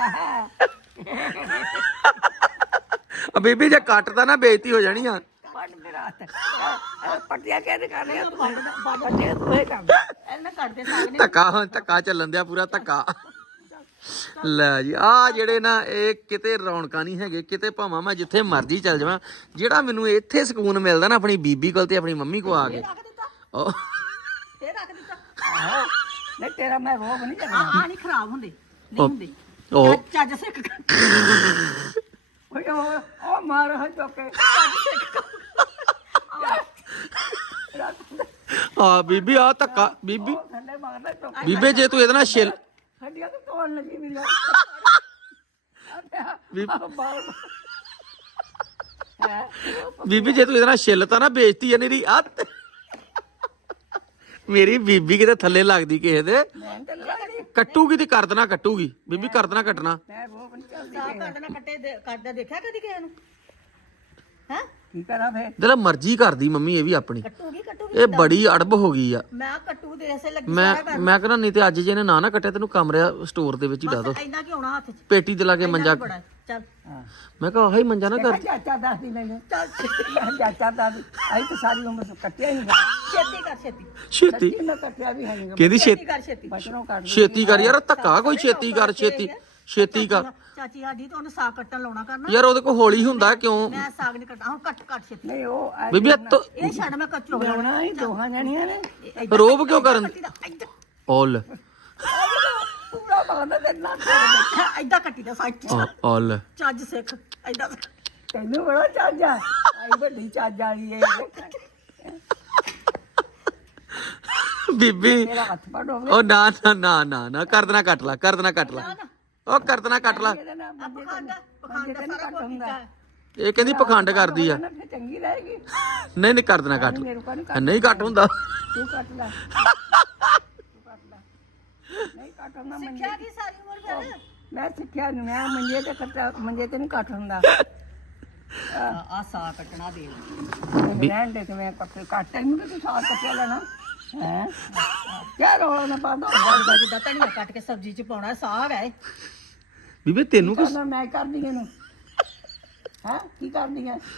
ਆ ਬੀਬੀ ਜੇ ਕੱਟਦਾ ਨਾ ਬੇਇੱਜ਼ਤੀ ਹੋ ਜਾਣੀ ਆ
ਪੱਟ ਮੇਰਾ ਹੱਥ ਪੱਟਿਆ ਕਿਹਦੇ ਕਰ ਰਿਹਾ ਤੂੰ ਪੱਟਿਆ ਤੂੰ ਇਹ ਕਰ
ਇਹਨਾਂ ਕੱਟਦੇ ਸਾਗ ਨੇ
ਧੱਕਾ ਚੱਲਣ ਦਿਆ ਪੂਰਾ ਧੱਕਾ ਲੈ ਜੀ ਆ ਜਿਹੜੇ ਨਾ ਇਹ ਕਿਤੇ ਰੌਣਕਾਂ ਨਹੀਂ ਹੈਗੇ ਕਿਤੇ ਭਾਵਾਂ ਮੈਂ ਜਿੱਥੇ ਮਰਜ਼ੀ ਚੱਲ ਜਾਵਾਂ ਜਿਹੜਾ ਮੈਨੂੰ ਇੱਥੇ ਸਕੂਨ ਮਿਲਦਾ ਨਾ ਆਪਣੀ ਬੀਬੀ ਕੋਲ ਤੇ ਆਪਣੀ ਮੰਮੀ ਕੋਲ ਆ ਕੇ
ਰੱਖ ਦਿੱਤਾ
ਉਹ
ਫੇਰ ਰੱਖ ਦਿੱਤਾ
ਨਹੀਂ ਤੇਰਾ ਮੈਂ ਰੋਬ ਨਹੀਂ ਚੱਲਣਾ
ਆ ਨਹੀਂ ਖਰਾਬ ਹੁੰਦੇ ਨਹੀਂ ਹੁੰਦੇ
ਉਹ
ਚੱਜ ਸਿੱਖ
ਓਏ ਉਹ ਮਾਰ ਹ ਚੋਕੇ
ਆ ਬੀਬੀ ਆ ਧੱਕਾ ਬੀਬੀ
ਥੱਲੇ ਮਾਰਦਾ ਚੋਕੇ
ਬੀਬੇ ਜੇ ਤੂੰ ਇਹਦੇ ਨਾਲ ਛਿਲ
ਹੱਡੀਆਂ ਤੇ ਤੋੜਨ ਲੱਗੀ ਮੇਰੀ
ਬੀਬੀ ਜੇ ਤੂੰ ਇਹਦੇ ਨਾਲ ਛਿੱਲਤਾ ਨਾ ਬੇਇੱਜ਼ਤੀ ਹੈ ਮੇਰੀ ਆ ਮੇਰੀ ਬੀਬੀ ਕਿਤੇ ਥੱਲੇ ਲੱਗਦੀ ਕਿਸੇ ਦੇ
ਮੈਂ ਤੇ ਲੱਗਦੀ
ਕੱਟੂਗੀ ਤੇ ਕਰ ਦੇਣਾ ਕੱਟੂਗੀ ਬੀਬੀ ਕਰ ਦੇਣਾ ਕੱਟਣਾ
ਮੈਂ ਰੋਬ ਨਹੀਂ ਚੱਲਦੀ
ਸਾਗ ਕੱਟਣਾ ਕੱਟਦਾ ਦੇਖਿਆ ਕਦੀ ਕਿਸੇ ਨੂੰ ਹੈ
ਕੀ ਕਰਾਂ ਫੇਰ
ਜਿਹੜਾ ਮਰਜ਼ੀ ਕਰਦੀ ਮੰਮੀ ਇਹ ਵੀ ਆਪਣੀ
ਕੱਟੂਗੀ ਕੱਟੂਗੀ
ਇਹ ਬੜੀ ਅੜਬ ਹੋ ਗਈ ਆ
ਮੈਂ ਕੱਟੂ ਦੇ ਐਸੇ ਲੱਗੀ
ਮੈਂ ਕਹਿੰਦਾ ਨਹੀਂ ਤੇ ਅੱਜ ਜੇ ਇਹਨੇ ਨਾ ਕੱਟਿਆ ਤੈਨੂੰ ਕਮਰੇ ਸਟੋਰ ਦੇ ਵਿੱਚ ਹੀ ਡਾ ਦੋ
ਇੰਨਾ ਕੀ ਹੋਣਾ ਹੱਥ 'ਚ
ਪੇਟੀ ਤੇ ਲਾ ਕੇ ਮੰਜਾ
ਬੜਾ ਚੱਲ
ਹਾਂ
ਮੈਂ ਕਿਹਾ ਆਹੀ ਮੰਜਾ ਨਾ ਕਰ
ਚਾਚਾ ਦੱਸਦੀ ਮੈਨੂੰ ਚੱਲ ਚਾਚਾ ਦੱਸਦੀ ਆਈ ਤਾਂ ਸਾਰੀ ਉਮਰ ਕੱਟਿਆ ਹੀ ਨਹੀਂ
ਛੇਤੀ ਕਰ ਛੇਤੀ
ਛੇਤੀ
ਕਿੰਨਾ ਕੱਟਿਆ ਵੀ ਹੈ ਨਹੀਂ
ਕਹਿੰਦੀ
ਛੇਤੀ ਕਰ ਛੇਤੀ
ਬਚਨੋਂ ਕੱਟ
ਛੇਤੀ ਕਰ ਯਾਰ ਧੱਕਾ ਕੋਈ ਛੇਤੀ ਕਰ ਛੇਤੀ ਕਰ
ਚਾਚੀ ਸਾਡੀ ਤਾਂ ਉਹਨੂੰ ਸਾਗ ਕੱਟਣ ਲਾਉਣਾ ਕਰਨਾ
ਯਾਰ ਉਹਦੇ ਕੋਲ ਹੌਲੀ ਹੁੰਦਾ ਕਿਉਂ
ਮੈਂ ਸਾਗ ਨਹੀਂ ਕੱਟਾ ਹੁਣ ਕੱਟ ਛੇਤੀ
ਨਹੀਂ ਉਹ
ਬੀਬੀ
ਇਹ ਛੱਡ ਮੈਂ ਕੱਚੋ
ਲਾਉਣਾ ਹੀ ਦੋਹਾਂ ਜਣੀਆਂ ਨੇ
ਰੋਬ ਕਿਉਂ ਕਰਨ ਓਲ
ਪੂਰਾ ਬਾਂਦਾ ਤੇ ਨਾ
ਐਦਾਂ ਕੱਟੀ ਦਾ ਸੱਚ
ਓਲ
ਚੱਜ ਸਿੱਖ ਐਦਾਂ
ਤੈਨੂੰ ਬੜਾ ਚਾਜਾ ਆਈ ਵੱਡੀ ਚਾਜਾ ਵਾਲੀ ਏ
ਬੀਬੀ
ਮੇਰਾ ਹੱਥ ਪੜੋ
ਉਹ ਨਾ ਕਰ ਦੇਣਾ ਕੱਟ ਲਾ ਉਹ ਕਰ ਦੇਣਾ ਕੱਟ ਲਾ
ਇਹਦੇ ਨਾਲ
ਪਖੰਡ ਸਾਰਾ ਕੁਝ ਕੀਤਾ
ਇਹ ਕਹਿੰਦੀ ਪਖੰਡ ਕਰਦੀ ਆ
ਫਿਰ ਚੰਗੀ ਰਹੇਗੀ
ਨਹੀਂ ਕਰ ਦੇਣਾ ਕੱਟ
ਮੇਰੇ ਕੋਲ ਨਹੀਂ
ਨਹੀਂ ਕੱਟ ਹੁੰਦਾ
ਤੂੰ ਕੱਟ ਲੈ ਨਹੀਂ ਕੱਟਣਾ ਮੰਜੇ
ਸਿੱਖਿਆ ਕੀ ਸਾਰੀ ਉਮਰ ਫਿਰ
ਮੈਂ ਸਿੱਖਿਆ ਨੀ, ਮੈਂ ਮੰਜੇ ਤੇ ਕੱਟਾ ਮੰਜੇ ਤੇ ਨਹੀਂ ਕੱਟ ਹੁੰਦਾ
ਆ ਸਾਗ ਕੱਟਣਾ ਦੇ
ਰਹਿਣ ਦੇ ਤੇ ਮੈਂ ਕੱਟ ਤੈਨੂੰ ਕਿ ਤੂੰ ਸਾਗ ਕੱਟਿਆ ਲੈਣਾ ਹੈ ਕਿਆ ਰੋਲਾ ਨਾ ਪਾਉਂਦਾ
ਜਿੱਦਾਂ ਧਨੀਆ ਕੱਟ ਕੇ ਸਬਜ਼ੀ 'ਚ ਪਾਉਣਾ ਸਾਗ ਹੈ
ਬੀਬੀ ਤੈਨੂੰ ਕੁਛ
ਕਹਿੰਦਾ ਮੈਂ ਕਰਦੀ ਇਹਨੂੰ ਹੈ ਕੀ ਕਰਦੀ ਹੈ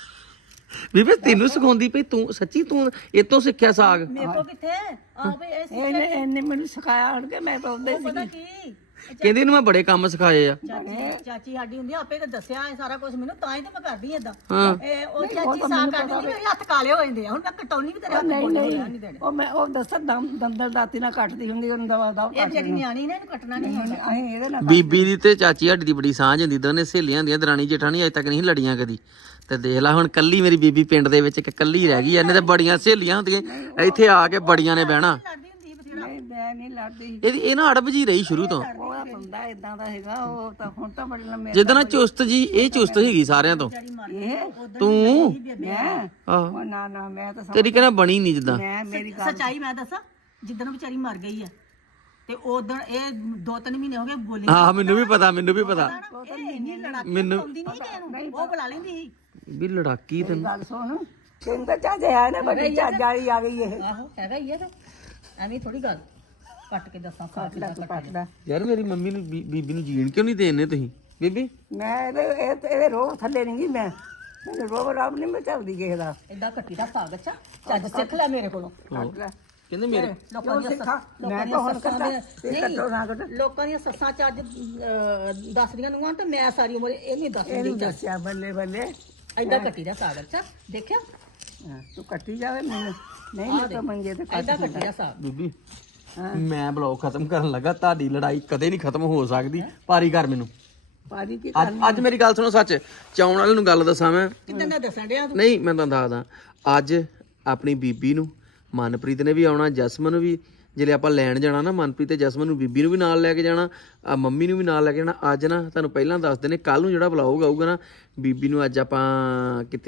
ਬੀਬੀ ਤੈਨੂੰ ਸਿਖਾਉਂਦੀ ਪਈ ਤੂੰ ਸੱਚੀ ਤੂੰ ਇਹ ਤੋਂ ਸਿੱਖਿਆ ਸਾਗ
ਮੇਰੇ ਕੋ ਕਿੱਥੇ ਆ ਵੀ ਇਹ
ਇਹਨੇ ਮੈਨੂੰ ਸਿਖਾਇਆ ਹੁਣ ਕਿ ਮੈਂ ਤਾਂ ਉਹਦੇ
ਪਤਾ ਕੀ
ਕਹਿੰਦੀ ਇਹਨੂੰ ਮੈਂ ਬੜੇ ਕੰਮ ਸਿਖਾਏ ਆ
ਚਾਚੀ ਸਾਡੀ ਹੁੰਦੀ ਆ, ਆਪੇ ਤਾਂ ਦੱਸਿਆ ਇਹ ਸਾਰਾ ਕੁਝ ਮੈਨੂੰ ਤਾਂ ਹੀ ਤਾਂ ਮੈਂ ਕਰਦੀ ਏਦਾਂ
ਹਾਂ
ਇਹ ਉਹ ਚਾਚੀ ਸਾਗ ਕੱਟਦੀ ਮੇਰੇ ਹੱਥ ਕਾਲੇ ਹੋ ਜਾਂਦੇ ਆ ਹੁਣ ਮੈਂ ਕਟੌਣੀ ਵੀ ਤੇਰੇ ਹੱਥ ਬੋਲੇ ਨਹੀਂ ਦੇਣੇ
ਉਹ ਮੈਂ ਉਹ ਦੱਸ ਦੰਦਰ ਦਾਤੀ ਨਾਲ ਕੱਟਦੀ ਹੁੰਦੀ ਉਹਨੂੰ ਦਵਾ ਦਵਾ
ਇਹ ਜਿਹੜੀ ਨਿਆਣੀ ਨੇ ਇਹਨੂੰ ਕੱਟਣਾ ਨਹੀਂ ਆਉਂਦਾ
ਅਸੀਂ ਇਹਦੇ ਨਾਲ
ਬੀਬੀ ਦੀ ਤੇ ਚਾਚੀ ਹੱਡੀ ਦੀ ਬੜੀ ਸਾਂਝ ਹੁੰਦੀ ਦੋਨੇ ਸਹੇਲੀਆਂ ਹੁੰਦੀਆਂ ਦਰਾਣੀ ਜਠਾਣੀ ਅਜੇ ਤੱਕ ਨਹੀਂ ਲੜੀਆਂ ਕਦੀ ਤੇ ਦੇਖ ਲੈ ਹੁਣ ਕੱਲੀ ਮੇਰੀ ਬੀਬੀ ਪਿੰਡ ਦੇ ਵਿੱਚ ਇੱਕ ਕੱਲੀ ਰਹਿ ਗਈ ਇਹਨੇ ਤੇ ਬੜੀਆਂ ਸਹੇਲੀਆਂ ਹੁੰਦੀਆਂ ਇੱਥੇ ਆ ਕੇ ਬੜੀਆਂ ਨੇ ਬਹਿਣਾ
ਲੜਦੀ ਹੁੰਦੀ ਸੀ ਬਥੇਰਾ
ਨਹੀਂ ਮੈਂ ਨਹੀਂ ਲੜਦੀ
ਇਹ ਨਾ ਅੜਬ ਜੀ ਰਹੀ ਸ਼ੁਰੂ ਤੋਂ
ਉਹਦਾ ਬੰਦਾ ਇਦਾਂ ਦਾ ਹੈਗਾ ਉਹ ਤਾਂ ਹੁਣ ਤਾਂ ਬੜੇ ਲੰਮੇ
ਜਿੱਦਾਂ ਨਾ ਚੁਸਤ ਜੀ ਇਹ ਚੁਸਤ ਹੈਗੀ ਸਾਰਿਆਂ ਤੋਂ
ਇਹ
ਤੂੰ
ਮੈਂ
ਆਹ
ਉਹ ਨਾ ਮੈਂ ਤਾਂ
ਤੇਰੀ ਕਹਿੰਦਾ ਬਣੀ ਨਹੀਂ ਜਿੱਦਾਂ
ਮੈਂ ਮੇਰੀ ਗੱਲ
ਸੱਚਾਈ ਮੈਂ ਦੱਸਾਂ ਜਿੱਦਣ ਵਿਚਾਰੀ ਮਰ ਗਈ ਆ ਤੇ ਉਦੋਂ ਇਹ 2-3 ਮਹੀਨੇ ਹੋ ਗਏ ਬੋਲੀ
ਆਹ ਮੈਨੂੰ ਵੀ ਪਤਾ
ਇਹ ਇੰਨੀ ਲੜਾਕੀ ਆਉਂਦੀ ਨਹੀਂ ਕਿਸੇ ਨੂੰ ਉਹ ਬੁਲਾ ਲੈਂਦੀ ਸੀ
ਵੀ ਲੜਾਕੀ ਤੈਨੂੰ
ਗੱਲ ਸੁਣ ਤੈਨੂੰ ਤਾਂ ਚਾਚੇ ਆ ਨਾ ਬੜੀ ਚਾਚ ਵਾਲੀ ਆ ਗਈ ਇਹ
ਆਹੋ ਹੈਗਾ ਹੀ ਇਹ ਤਾਂ ਐਵੇਂ ਥੋੜੀ ਗੱਲ ਕੱਟ ਕੇ ਦੱਸਾਂ
ਕੱਟ ਲੈ ਤੂੰ ਕੱਟ ਲੈ
ਯਾਰ ਮੇਰੀ ਮੰਮੀ ਨੂੰ ਬੀਬੀ ਨੂੰ ਜੀਣ ਕਿਉਂ ਨਹੀਂ ਦੇਣੇ ਤੁਸੀਂ ਬੀਬੀ
ਮੈਂ ਇਹਦੇ ਰੋਹ ਥੱਲੇ ਨਹੀਂ ਗਈ ਮੈਂ ਮੈਨੂੰ ਰੋਹ ਰੱਬ ਨਹੀਂ ਮੈਂ ਚੱਲਦੀ ਕਿਸੇ ਦਾ
ਏਦਾਂ ਕੱਟੀ ਦਾ ਸਾਗ ਅੱਛਾ ਚੱਜ ਸਿੱਖ ਲੈ ਮੇਰੇ ਕੋਲੋਂ
ਕੱਟ ਲੈ
ਕਹਿੰਦੇ ਮੇਰੇ
ਲੋਕਾਂ ਦੀਆਂ
ਸਿੱਖਾਂ ਮੈਂ
ਦੀਆਂ
ਤਾਂ ਹੁਣ
ਸੱਸਾਂ
ਕੱਟਾ
ਦੇ
ਇਹ ਕੱਟੋ ਨਾ ਕੱਟ
ਲੋਕਾਂ ਦੀਆਂ ਸੱਸਾਂ ਚੱਜ ਦੱਸਦੀਆਂ ਨੂੰ ਤੇ ਮੈਂ ਸਾਰੀ ਉਮਰ ਇਹ ਨਹੀਂ ਦੱਸਦੀ
ਇਹਨੂੰ ਦੱਸਿਆ ਬੱਲੇ ਬੱਲੇ
ਏਦਾਂ ਕੱਟੀ ਦਾ ਸਾਗ ਅੱਛਾ ਦੇਖਿਆ
ਹਾਂ, ਤੂੰ ਕੱਟੀ ਜਾਵੇ ਮੈਨੂੰ ਨਹੀਂ ਮੈਂ ਤਾਂ ਮੰਗੇ ਤੇ ਕੱਟ
ਏਦਾਂ ਕੱਟੀ ਦਾ ਸਾਗ
ਬੀਬੀ ਮੈਂ ਬਲੌਗ ਖਤਮ ਕਰਨ ਲੱਗਾ ਤੁਹਾਡੀ ਲੜਾਈ ਕਦੇ ਨਹੀਂ ਖਤਮ ਹੋ ਸਕਦੀ ਪਾਰੀ ਕਰ ਮੈਨੂੰ
ਪਾਰੀ ਕੀ
ਅੱਜ ਮੇਰੀ ਗੱਲ ਸੁਣੋ ਸੱਚ ਚਾਉਣ ਵਾਲੇ ਨੂੰ ਗੱਲ ਦੱਸਾਂ ਮੈਂ
ਕਿਦਾਂ ਦਾ ਦੱਸਣ ਡਿਆ ਤੂੰ
ਨਹੀਂ ਮੈਂ ਤੁਹਾਨੂੰ ਦੱਸਦਾ ਅੱਜ ਆਪਣੀ ਬੀਬੀ ਨੂੰ ਮਨਪ੍ਰੀਤ ਨੇ ਵੀ ਆਉਣਾ ਜਸਮਨ ਨੂੰ ਵੀ ਜਿਹੜੇ ਆਪਾਂ ਲੈਣ ਜਾਣਾ ਨਾ ਮਨਪ੍ਰੀਤ ਤੇ ਜਸਮਨ ਨੂੰ ਬੀਬੀ ਨੂੰ ਵੀ ਨਾਲ ਲੈ ਕੇ ਜਾਣਾ ਆ ਮੰਮੀ ਨੂੰ ਵੀ ਨਾਲ ਲੈ ਕੇ ਜਾਣਾ ਅੱਜ ਨਾ ਤੁਹਾਨੂੰ ਪਹਿਲਾਂ ਦੱਸ ਦਿੰਦੇ ਕੱਲ ਨੂੰ ਜਿਹੜਾ ਵਲੌਗ ਆਊਗਾ ਨਾ ਬੀਬੀ ਨੂੰ ਅੱਜ ਆਪਾਂ ਕਿਤੇ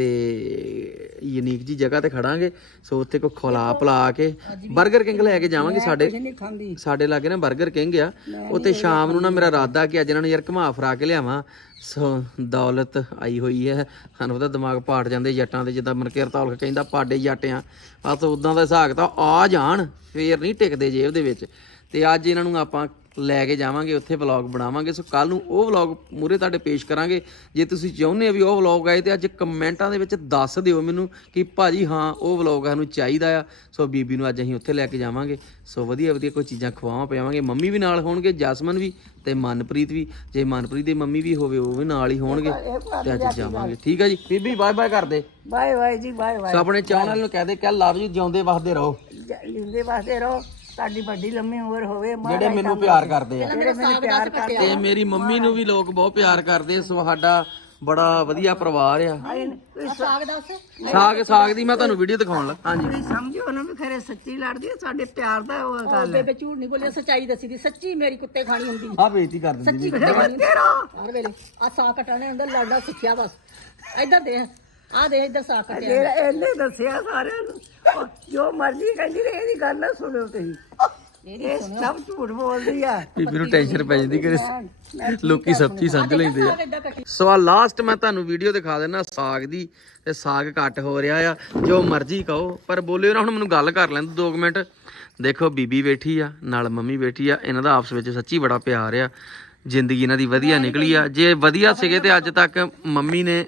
ਯੂਨੀਕ ਜੀ ਜਗ੍ਹਾ ਤੇ ਖੜਾਂਗੇ। ਸੋ ਉੱਥੇ ਕੋ ਖਿਲਾ ਪਿਲਾ ਕੇ 버ਗਰ ਕਿੰਗ ਲੈ ਕੇ ਜਾਵਾਂਗੇ। ਸਾਡੇ ਲਾਗੇ ਨਾ 버ਗਰ ਕਿੰਗ ਆ। ਉੱਥੇ ਸ਼ਾਮ ਨੂੰ ਨਾ ਮੇਰਾ ਇਰਾਦਾ ਕਿ ਅੱਜ ਇਹਨਾਂ ਨੂੰ ਯਾਰ ਘੁਮਾ ਫਰਾ ਕੇ ਲਿਆਵਾਂ। ਸੋ ਦੌਲਤ ਆਈ ਹੋਈ ਹੈ, ਸਾਨੂੰ ਉਹਦਾ ਦਿਮਾਗ ਪਾਟ ਜਾਂਦੇ ਜੱਟਾਂ ਦੇ, ਜਿੱਦਾਂ ਮਨਕੀਰ ਤੌਲਖ ਕਹਿੰਦਾ ਪਾਡੇ ਜੱਟ ਆ, ਬਸ ਉਦਾਂ ਦਾ ਹਿਸਾਬ ਤਾਂ ਆ ਜਾਣ ਫੇਰ ਨਹੀਂ ਟਿਕਦੇ ਜੇਬ ਦੇ ਵਿੱਚ। ਤੇ ਅੱਜ ਇਹਨਾਂ ਨੂੰ ਆਪਾਂ ਲੈ ਕੇ ਜਾਵਾਂਗੇ, ਉੱਥੇ ਵਲੌਗ ਬਣਾਵਾਂਗੇ। ਸੋ ਕੱਲ ਨੂੰ ਉਹ ਵਲੌਗ ਮੂਹਰੇ ਤੁਹਾਡੇ ਪੇਸ਼ ਕਰਾਂਗੇ। ਜੇ ਤੁਸੀਂ ਚਾਹੁੰਦੇ ਹੋ ਵੀ ਉਹ ਵਲੌਗ ਆਏ ਤੇ ਅੱਜ ਕਮੈਂਟਾਂ ਦੇ ਵਿੱਚ ਦੱਸ ਦਿਓ ਮੈਨੂੰ ਕਿ ਭਾਜੀ ਹਾਂ ਉਹ ਵਲੌਗ ਸਾਨੂੰ ਚਾਹੀਦਾ ਆ। ਸੋ ਬੀਬੀ ਨੂੰ ਅੱਜ ਅਸੀਂ ਉੱਥੇ ਲੈ ਕੇ ਜਾਵਾਂਗੇ। ਸੋ ਵਧੀਆ ਵਧੀਆ ਕੋਈ ਚੀਜ਼ਾਂ ਖਵਾਵਾਂ ਪਿਆਵਾਂਗੇ। ਮੰਮੀ ਵੀ ਨਾਲ ਹੋਣਗੇ, ਜਸਮਨ ਵੀ ਤੇ ਮਨਪ੍ਰੀਤ ਵੀ। ਜੇ ਮਨਪ੍ਰੀਤ ਦੀ ਮੰਮੀ ਵੀ ਹੋਵੇ ਉਹ ਵੀ ਨਾਲ ਹੀ ਹੋਣਗੇ ਤੇ ਅੱਜ ਜਾਵਾਂਗੇ। ਠੀਕ ਆ ਜੀ ਬੀਬੀ, ਬਾਏ ਬਾਏ ਕਰਦੇ।
ਬਾਏ ਬਾਏ ਜੀ, ਬਾਏ ਬਾਏ।
ਸੋ ਆਪਣੇ ਚਾਹਣ ਨੂੰ ਕਹਦੇ ਕਿ ਲਵ ਯੂ, ਜਿਉਂਦੇ ਵਸਦੇ ਰਹੋ,
ਜਿੰਦੇ ਵਾਸਤੇ ਰਹੋ, ਤੁਹਾਡੀ ਵੱਡੀ ਲੰਮੀ ਉਮਰ ਹੋਵੇ।
ਜਿਹੜੇ ਮੈਨੂੰ ਪਿਆਰ ਕਰਦੇ ਆ
ਜਿਹੜੇ ਮੈਨੂੰ ਪਿਆਰ ਕਰਦੇ
ਤੇ ਮੇਰੀ ਮੰਮੀ ਨੂੰ ਵੀ ਲੋਕ ਬਹੁਤ ਪਿਆਰ ਕਰਦੇ। ਸੋ ਸਾਡਾ ਬੜਾ ਵਧੀਆ ਪਰਿਵਾਰ ਆ।
ਸਾਗ ਦੱਸ
ਸਾਗ ਦੀ ਮੈਂ ਤੁਹਾਨੂੰ ਵੀਡੀਓ ਦਿਖਾਉਣ ਲੱਗਾ। ਹਾਂਜੀ
ਤੁਸੀਂ ਸਮਝੋ ਨਾ ਵੀ ਖਰੇ ਸੱਚੀ ਲੜਦੀ ਹੈ, ਸਾਡੇ ਪਿਆਰ ਦਾ ਉਹ ਗੱਲ ਹੈ।
ਬੇਬੇ ਝੂਠ ਨਹੀਂ ਬੋਲਿਆ, ਸੱਚਾਈ ਦੱਸੀ ਦੀ। ਸੱਚੀ ਮੇਰੀ ਕੁੱਤੇ ਖਾਣੀ ਹੁੰਦੀ,
ਆ ਬੇਇੱਜ਼ਤੀ ਕਰ ਦਿੰਦੀ
ਸੱਚੀ ਕੁੱਤੇ ਖਾਣੀ ਹਰ ਵੇਲੇ। ਆ ਸਾਗ ਕੱਟਣੇ ਹੁੰਦਾ, ਲੜਨਾ ਸਿੱਖਿਆ ਬਸ। ਇੱਧਰ ਦੇਖ, ਆ ਦੇਖ ਇੱਧਰ ਸਾਗ ਕੱਟਿਆ।
ਜਿਹੜਾ ਇਹਨੇ ਦੱਸਿਆ ਸਾਰਿਆਂ ਨੂੰ, ਉਹ ਜੋ ਮਰਜ਼ੀ ਕਹਿੰਦੀ ਰਹੇ, ਇਹਦੀ ਗੱਲ ਨਾ ਸੁਣਿਓ ਤੁਸੀਂ। ਇਹ ਸਭ ਝੂਠ ਬੋਲਦੀ ਆ।
ਬੀਬੀ ਨੂੰ ਟੈਨਸ਼ਨ ਪੈ ਜਾਂਦੀ ਕਿ ਲੋਕੀ ਸਬਜ਼ੀ ਸਮਝ ਲੈਂਦੇ ਆ।
ਏਦਾਂ ਕੱਟੀ
ਸੋ ਆ ਲਾਸਟ ਮੈਂ ਤੁਹਾਨੂੰ ਵੀਡੀਓ ਦਿਖਾ ਦਿੰਦਾ ਸਾਗ ਦੀ। ਤੇ ਸਾਗ ਕੱਟ ਹੋ ਰਿਹਾ ਆ, ਜੋ ਮਰਜ਼ੀ ਕਹੋ ਪਰ ਬੋਲਿਓ ਨਾ। ਹੁਣ ਮੈਨੂੰ ਗੱਲ ਕਰ ਲੈਣ 2 ਮਿੰਟ। ਦੇਖੋ ਬੀਬੀ ਬੈਠੀ ਆ, ਨਾਲ ਮੰਮੀ ਬੈਠੀ ਆ। ਇਹਨਾਂ ਦਾ ਆਪਸ ਵਿੱਚ ਸੱਚੀ ਬੜਾ ਪਿਆਰ ਆ। ਜ਼ਿੰਦਗੀ ਇਹਨਾਂ ਦੀ ਵਧੀਆ ਨਿਕਲੀ ਆ। ਜੇ ਵਧੀਆ ਸੀਗੇ ਤੇ ਅੱਜ ਤੱਕ ਮੰਮੀ ਨੇ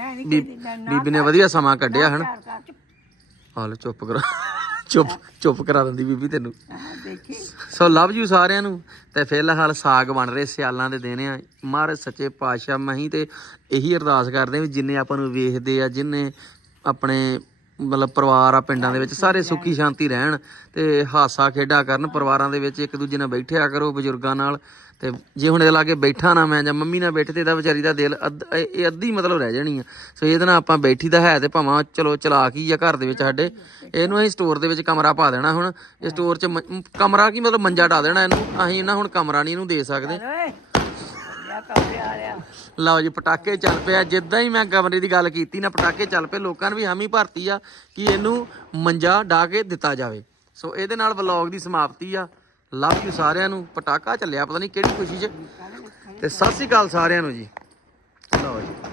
ਬੀਬੀ ਨੇ ਵਧੀਆ ਸਮਾਂ ਕੱਢਿਆ ਹਨ। ਹਾਲ ਚੁੱਪ ਕਰੋ, ਚੁੱਪ ਕਰਾ ਦਿੰਦੀ ਬੀਬੀ ਤੈਨੂੰ। ਸੋ ਲਵ ਯੂ ਸਾਰਿਆਂ ਨੂੰ। ਤੇ ਫਿਲਹਾਲ ਸਾਗ ਬਣ ਰਹੇ, ਸਿਆਲਾਂ ਦੇ ਦਿਨ ਆ। ਮਹਾਰਾਜ ਸੱਚੇ ਪਾਤਸ਼ਾਹ ਮਹੀਂ ਤੇ ਇਹੀ ਅਰਦਾਸ ਕਰਦੇ ਵੀ ਜਿੰਨੇ ਆਪਾਂ ਨੂੰ ਵੇਖਦੇ ਆ, ਜਿੰਨੇ ਆਪਣੇ ਮਤਲਬ ਪਰਿਵਾਰ ਆ ਪਿੰਡਾਂ ਦੇ ਵਿੱਚ, ਸਾਰੇ ਸੁੱਖੀ ਸ਼ਾਂਤੀ ਰਹਿਣ ਤੇ ਹਾਸਾ ਖੇਡਾ ਕਰਨ ਪਰਿਵਾਰਾਂ ਦੇ ਵਿੱਚ। ਇੱਕ ਦੂਜੇ ਨਾਲ ਬੈਠਿਆ ਕਰੋ ਬਜ਼ੁਰਗਾਂ ਨਾਲ। ਤੇ ਜੇ ਹੁਣ ਇਹਦੇ ਲਾਗੇ ਬੈਠਾ ਨਾ ਮੈਂ ਜਾਂ ਮੰਮੀ ਨਾਲ ਬੈਠੇ ਤੇ ਇਹਦਾ ਵਿਚਾਰੀ ਦਾ ਦਿਲ ਇਹ ਅੱਧੀ ਮਤਲਬ ਰਹਿ ਜਾਣੀ ਆ। ਸੋ ਇਹਦੇ ਨਾਲ ਆਪਾਂ ਬੈਠੀ ਦਾ ਹੈ ਤੇ ਭਾਵੇਂ ਚਲੋ ਚਲਾਕ ਹੀ ਆ ਘਰ ਦੇ ਵਿੱਚ ਸਾਡੇ। ਇਹਨੂੰ ਅਸੀਂ ਸਟੋਰ ਦੇ ਵਿੱਚ ਕਮਰਾ ਪਾ ਦੇਣਾ। ਹੁਣ ਇਹ ਸਟੋਰ 'ਚ ਕਮਰਾ ਕੀ ਮਤਲਬ ਮੰਜਾ ਢਾ ਦੇਣਾ ਇਹਨੂੰ ਅਸੀਂ ਨਾ। ਹੁਣ ਕਮਰਾ ਨਹੀਂ ਇਹਨੂੰ ਦੇ ਸਕਦੇ। ਲਓ ਜੀ ਪਟਾਕੇ ਚੱਲ ਪਿਆ। ਜਿੱਦਾਂ ਹੀ ਮੈਂ ਕਮਰੇ ਦੀ ਗੱਲ ਕੀਤੀ ਨਾ, ਪਟਾਕੇ ਚੱਲ ਪਏ। ਲੋਕਾਂ ਨੇ ਵੀ ਹਾਮੀ ਭਰਤੀ ਆ ਕਿ ਇਹਨੂੰ ਮੰਜਾ ਢਾ ਕੇ ਦਿੱਤਾ ਜਾਵੇ। ਸੋ ਇਹਦੇ ਨਾਲ ਵਲੌਗ ਦੀ ਸਮਾਪਤੀ ਆ। ਲਵ ਯੂ ਸਾਰਿਆਂ ਨੂੰ। ਪਟਾਕਾ ਚੱਲਿਆ ਪਤਾ ਨਹੀਂ ਕਿਹੜੀ ਖੁਸ਼ੀ 'ਚ। ਤੇ ਸਤਿ ਸ਼੍ਰੀ ਅਕਾਲ ਸਾਰਿਆਂ ਨੂੰ ਜੀ। ਲਓ ਜੀ।